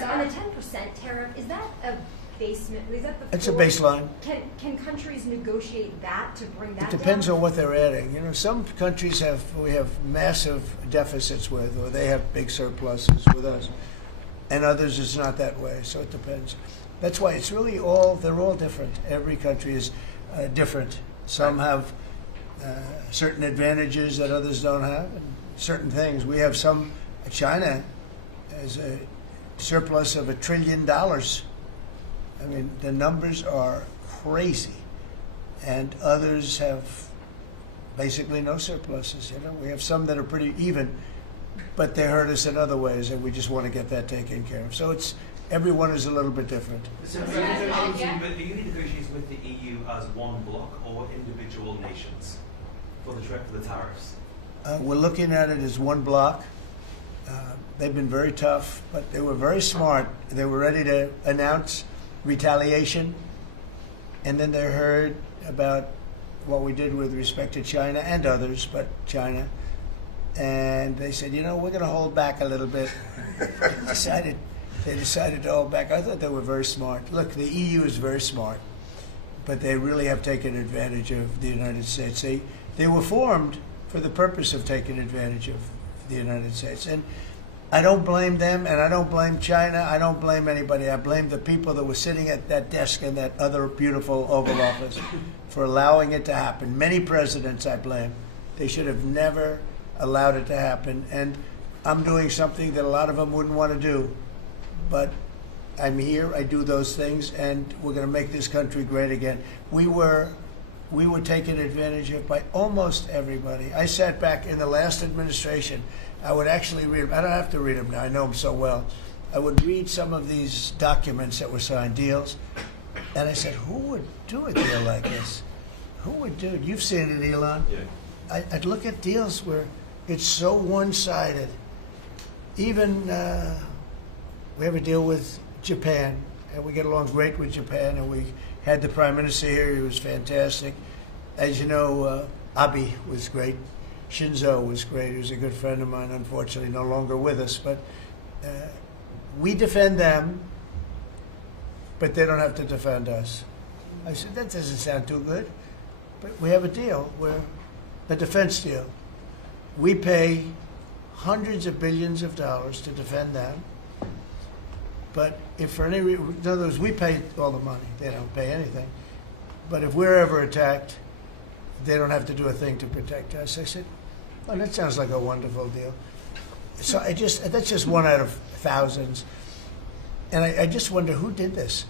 on the 10% tariff, is that a basement? Is that the It's a floor? baseline. Can countries negotiate that to bring that It depends down? on what they're adding. Some countries we have massive deficits with, or they have big surpluses with us, and others it's not that way. So it depends. That's why it's really they're all different. Every country is different. Some have certain advantages that others don't have, and certain things. We have some. China has a surplus of $1 trillion. I mean, the numbers are crazy. And others have basically no surpluses. We have some that are pretty even, but they hurt us in other ways, and we just want to get that taken care of. So everyone is a little bit different. So are you negotiating with the EU as one bloc or individual nations for the tariffs? We're looking at it as one bloc. They've been very tough, but they were very smart. They were ready to announce retaliation, and then they heard about what we did with respect to China and others, but China. And they said, we're going to hold back a little bit. They decided to hold back. I thought they were very smart. Look, the EU is very smart, but they really have taken advantage of the United States. They were formed for the purpose of taking advantage of the United States. And I don't blame them, and I don't blame China. I don't blame anybody. I blame the people that were sitting at that desk in that other beautiful Oval Office for allowing it to happen. Many presidents I blame. They should have never allowed it to happen. And I'm doing something that a lot of them wouldn't want to do. But I'm here, I do those things, and we're going to make this country great again. We were taken advantage of by almost everybody. I sat back in the last administration. I would actually read them. I don't have to read them now. I know them so well. I would read some of these documents that were signed, deals, and I said, who would do a deal like this? Who would do it? You've seen it, Elon. Yeah. I'd look at deals where it's so one-sided. Even we have a deal with Japan, and we get along great with Japan, and we had the Prime Minister here. He was fantastic. As you know, Abe was great. Shinzo was great. He was a good friend of mine, unfortunately no longer with us. But we defend them, but they don't have to defend us. I said, that doesn't sound too good. But we have a deal, a defense deal. We pay hundreds of billions of dollars to defend them. But if for any reason, in other words, we pay all the money. They don't pay anything. But if we're ever attacked, they don't have to do a thing to protect us. I said, well, that sounds like a wonderful deal. So that's just one out of thousands. And I just wonder who did this.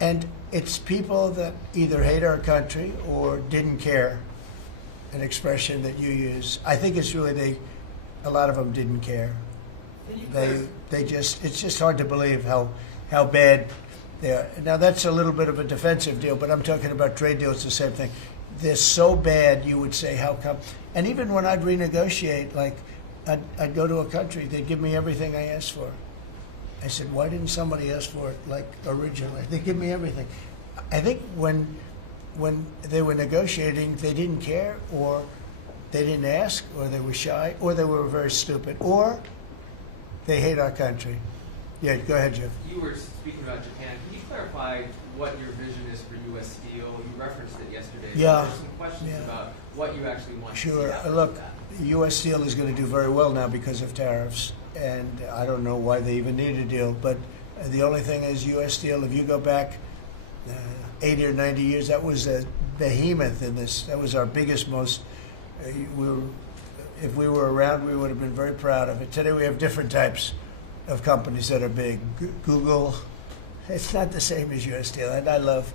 And it's people that either hate our country or didn't care, an expression that you use. I think it's really a lot of them didn't care. It's just hard to believe how bad they are. Now that's a little bit of a defensive deal, but I'm talking about trade deals, the same thing. They're so bad, you would say, how come? And even when I'd renegotiate, like I'd go to a country, they'd give me everything I asked for. I said, why didn't somebody ask for it like originally? They give me everything. I think when they were negotiating, they didn't care, or they didn't ask, or they were shy, or they were very stupid, or they hate our country. Yeah, go ahead, Jeff. You were speaking about Japan. Can you clarify what your vision is for U.S. Steel? You referenced it yesterday. Yeah. There's some questions about what you actually want to see Sure. out of Look, that. U.S. Steel is going to do very well now because of tariffs, and I don't know why they even need a deal. But the only thing is, U.S. Steel, if you go back 80 or 90 years, that was a behemoth in this. That was our biggest, most. If we were around, we would have been very proud of it. Today we have different types of companies that are big. Google, it's not the same as U.S. Steel. And I love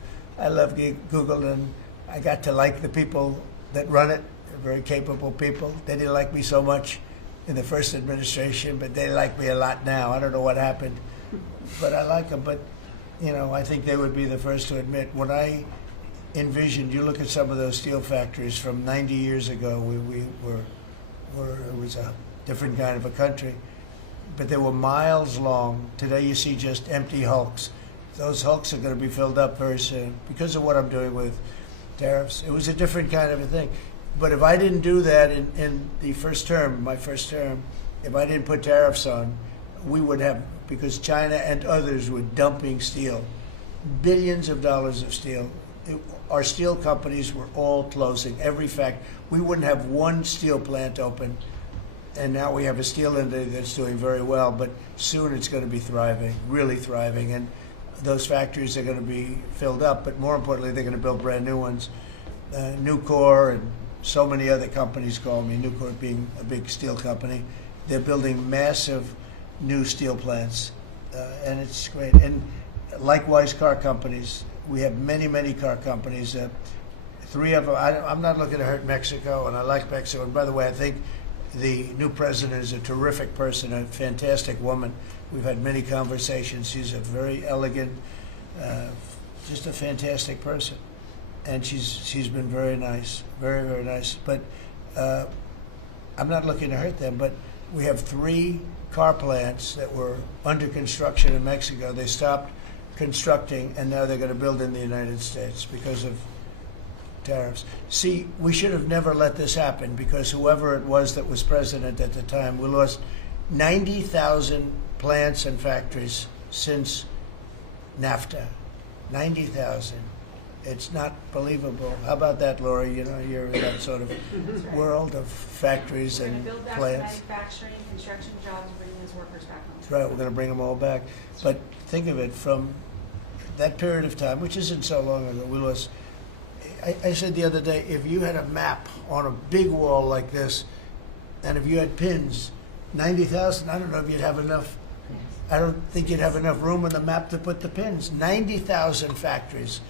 Google, and I got to like the people that run it. They're very capable people. They didn't like me so much in the first administration, but they like me a lot now. I don't know what happened, but I like them. But, I think they would be the first to admit, when I envisioned, you look at some of those steel factories from 90 years ago, it was a different kind of a country, but they were miles long. Today you see just empty hulks. Those hulks are going to be filled up very soon because of what I'm doing with tariffs. It was a different kind of a thing. But if I didn't do that in the first term, my first term, if I didn't put tariffs on, we would have, because China and others were dumping steel, billions of dollars of steel. Our steel companies were all closing. Every fact, we wouldn't have one steel plant open, and now we have a steel industry that's doing very well. But soon it's going to be thriving, really thriving, and those factories are going to be filled up. But more importantly, they're going to build brand new ones. Nucor and so many other companies call me. Nucor being a big steel company, they're building massive new steel plants, and it's great. And likewise, car companies. we have many, many car companies. 3 of them, I'm not looking to hurt Mexico, and I like Mexico. And by the way, I think the new president is a terrific person, a fantastic woman. We've had many conversations. She's a very elegant, just a fantastic person. And she's been very nice, very, very nice. But I'm not looking to hurt them, but we have 3 car plants that were under construction in Mexico. They stopped constructing, and now they're going to build in the United States because of tariffs. See, we should have never let this happen, because whoever it was that was president at the time, we lost 90,000 plants and factories since NAFTA. 90,000. It's not believable. How about that, Laura? You know, you're in that sort of world of factories We're going and to build back plants. manufacturing, construction jobs, and bring those workers back home. That's right, we're going to bring them all back. But think of it, from that period of time, which isn't so long ago, we lost. I said the other day, if you had a map on a big wall like this, and if you had pins, 90,000, I don't know if you'd have enough. I don't think you'd have enough room on the map to put the pins. 90,000 factories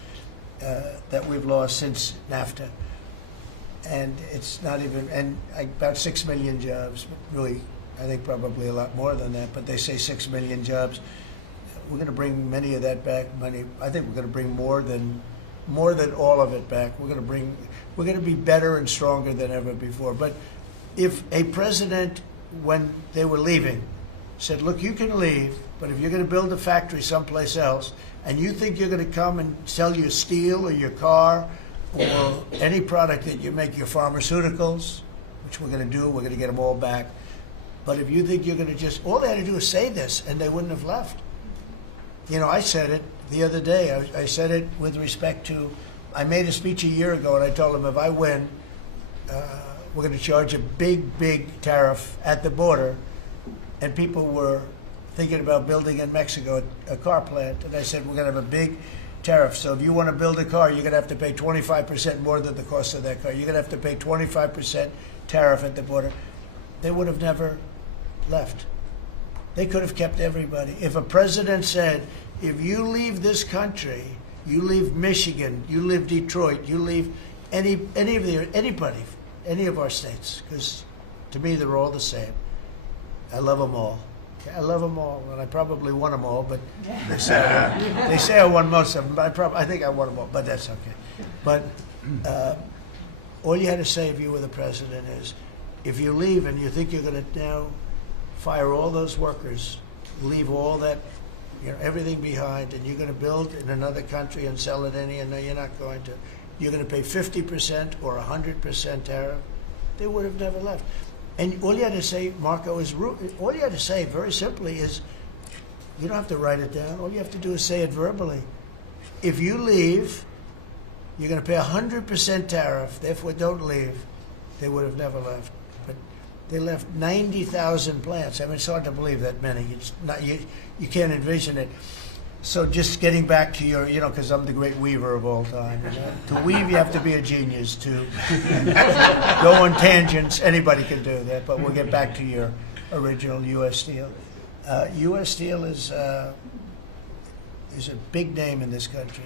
that we've lost since NAFTA. And it's not even, and about 6 million jobs, but really, I think probably a lot more than that, but they say 6 million jobs. We're going to bring many of that back. I think we're going to bring more than all of it back. We're going to be better and stronger than ever before. But if a president, when they were leaving, said, look, you can leave, but if you're going to build a factory someplace else, and you think you're going to come and sell your steel or your car or any product that you make, your pharmaceuticals, which we're going to do, we're going to get them all back. But if you think you're going to just, all they had to do is say this, and they wouldn't have left. You know, I said it the other day. I said it with respect to, I made a speech a year ago, and I told them if I win, we're going to charge a big, big tariff at the border. And people were thinking about building in Mexico a car plant. And I said, we're going to have a big tariff. So if you want to build a car, you're going to have to pay 25% more than the cost of that car. You're going to have to pay 25% tariff at the border. They would have never left. They could have kept everybody. If a president said, if you leave this country, you leave Michigan, you leave Detroit, you leave anybody, any of our states, because to me they're all the same. I love them all. I love them all, and I probably won them all, but they say I won most of them, but I think I won them all, but that's okay. But all you had to say if you were the president is, if you leave and you think you're going to now fire all those workers, leave all that, everything behind, and you're going to build in another country and sell it any, and no, you're not going to. You're going to pay 50% or 100% tariff. They would have never left. And all you had to say, Marco, all you had to say very simply is, you don't have to write it down. All you have to do is say it verbally. If you leave, you're going to pay 100% tariff. Therefore, don't leave. They would have never left. But they left 90,000 plants. I mean, it's hard to believe that many. It's not, you can't envision it. So just getting back to your, because I'm the great weaver of all time. To weave, you have to be a genius. To go on tangents, anybody can do that. But we'll get back to your original U.S. Steel. U.S. Steel is a big name in this country.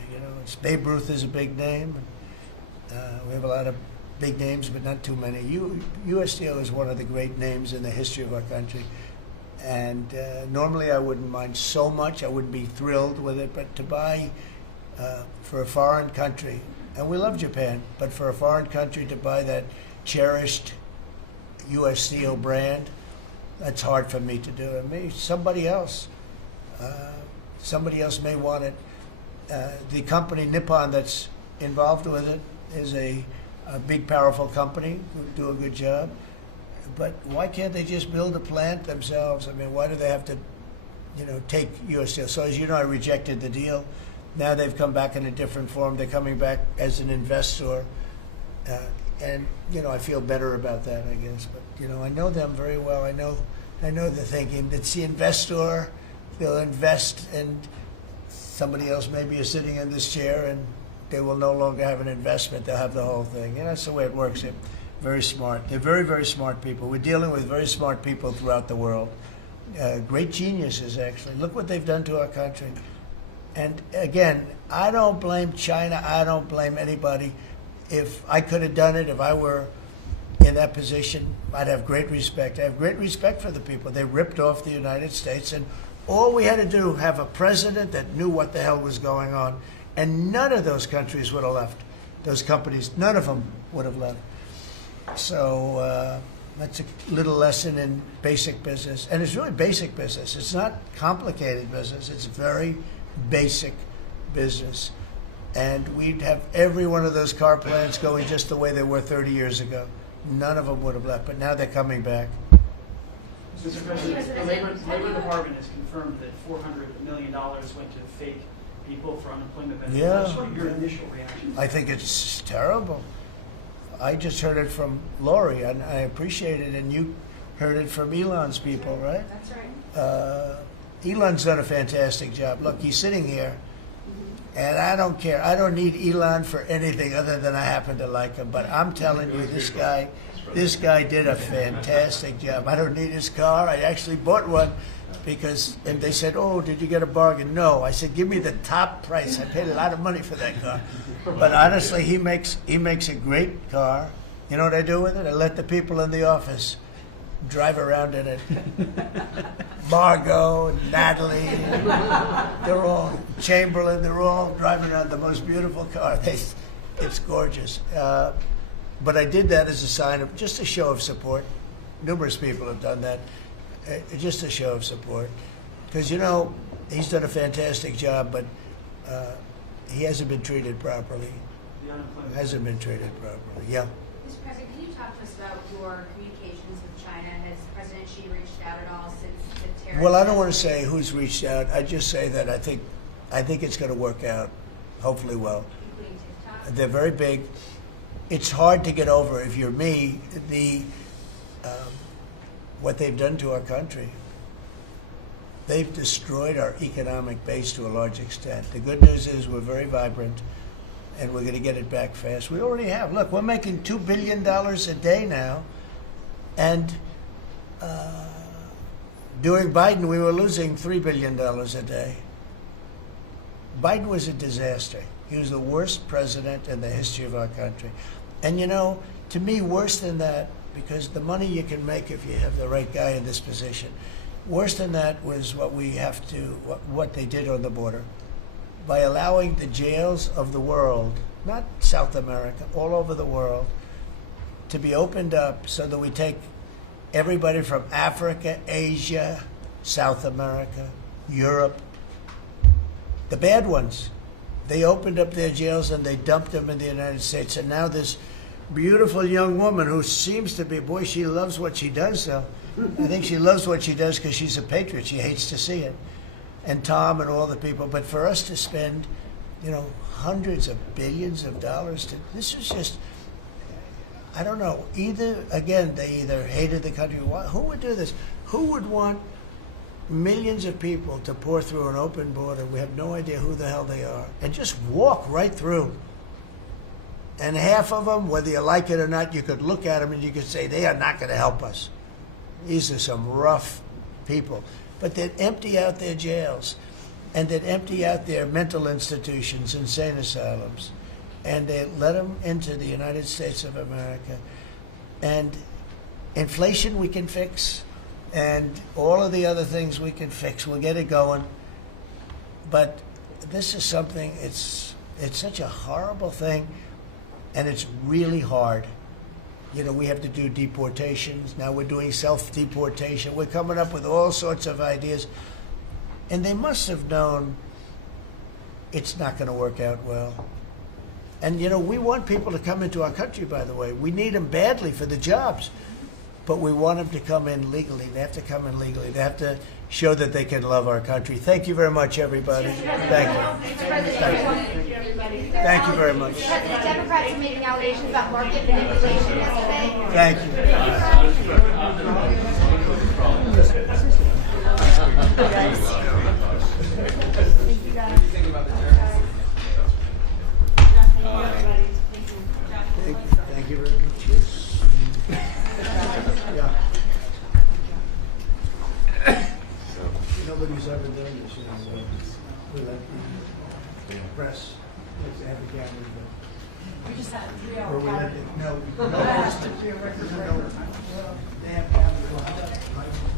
Babe Ruth is a big name. We have a lot of big names, but not too many. U.S. Steel is one of the great names in the history of our country. And normally I wouldn't mind so much. I wouldn't be thrilled with it. But to buy for a foreign country, and we love Japan, but for a foreign country to buy that cherished U.S. Steel brand, that's hard for me to do. And maybe somebody else may want it. The company Nippon that's involved with it is a big, powerful company who do a good job. But why can't they just build a plant themselves? I mean, why do they have to, take U.S. Steel? So as you know, I rejected the deal. Now they've come back in a different form. They're coming back as an investor. And, I feel better about that, I guess. But, I know them very well. I know the thinking. It's the investor. They'll invest, and somebody else maybe is sitting in this chair, and they will no longer have an investment. They'll have the whole thing. That's the way it works. Very smart. They're very, very smart people. We're dealing with very smart people throughout the world. Great geniuses, actually. Look what they've done to our country. And again, I don't blame China. I don't blame anybody. If I could have done it, if I were in that position, I'd have great respect. I have great respect for the people. They ripped off the United States, and all we had to do, have a president that knew what the hell was going on, and none of those countries would have left. Those companies, none of them would have left. So that's a little lesson in basic business. And it's really basic business. It's not complicated business. It's very basic business. And we'd have every one of those car plants going just the way they were 30 years ago. None of them would have left, but now they're coming back. Mr. President, the Labor Department has confirmed that $400 million went to fake people for unemployment benefits. Yeah. What's sort of your initial reaction? I think it's terrible. I just heard it from Lori, and I appreciate it, and you heard it from Elon's people, right? That's right. Elon's done a fantastic job. Look, he's sitting here, and I don't care. I don't need Elon for anything other than I happen to like him. But I'm telling you, this guy did a fantastic job. I don't need his car. I actually bought one because, and they said, "Oh, did you get a bargain?" No. I said, "Give me the top price." I paid a lot of money for that car. But honestly, he makes a great car. You know what I do with it? I let the people in the office drive around in it. Margot, Natalie, they're all, Chamberlain, they're all driving around the most beautiful car. It's gorgeous. But I did that as a sign of, just a show of support. Numerous people have done that. Just a show of support. Because, you know, he's done a fantastic job, but he hasn't been treated properly. The unemployment. Hasn't been treated properly, yeah. Mr. President, can you talk to us about your communications with China? Has President Xi reached out at all since the tariff? Well, I don't want to say who's reached out. I just say that I think it's going to work out, hopefully well. Including TikTok? They're very big. It's hard to get over, if you're me, what they've done to our country. They've destroyed our economic base to a large extent. The good news is we're very vibrant, and we're going to get it back fast. We already have. Look, we're making $2 billion a day now, and during Biden, we were losing $3 billion a day. Biden was a disaster. He was the worst president in the history of our country. And you know, to me, worse than that, because the money you can make if you have the right guy in this position, worse than that was what they did on the border. By allowing the jails of the world, not South America, all over the world, to be opened up so that we take everybody from Africa, Asia, South America, Europe, the bad ones. They opened up their jails and they dumped them in the United States. And now this beautiful young woman who seems to be, boy, she loves what she does, though. I think she loves what she does because she's a patriot. She hates to see it. And Tom and all the people. But for us to spend, you know, hundreds of billions of dollars, this is just, I don't know. They either hated the country. Who would do this? Who would want millions of people to pour through an open border? We have no idea who the hell they are. And just walk right through. And half of them, whether you like it or not, you could look at them and you could say, they are not going to help us. These are some rough people. But they'd empty out their jails, and they'd empty out their mental institutions, insane asylums, and they'd let them into the United States of America. And inflation we can fix, and all of the other things we can fix. We'll get it going. But this is something, it's such a horrible thing, and it's really hard. You know, we have to do deportations. Now we're doing self-deportation. We're coming up with all sorts of ideas. And they must have known it's not going to work out well. And, you know, we want people to come into our country, by the way. We need them badly for the jobs. But we want them to come in legally. They have to come in legally. They have to show that they can love our country. Thank you very much, everybody. Thank you. Thank you very much. The Democrats are making allegations about market manipulation yesterday. Thank Thank you very much. Yes. Yeah. Nobody's ever done this, you know. We let the press, let's have the cameras, We just had or we let the, no, they have cameras.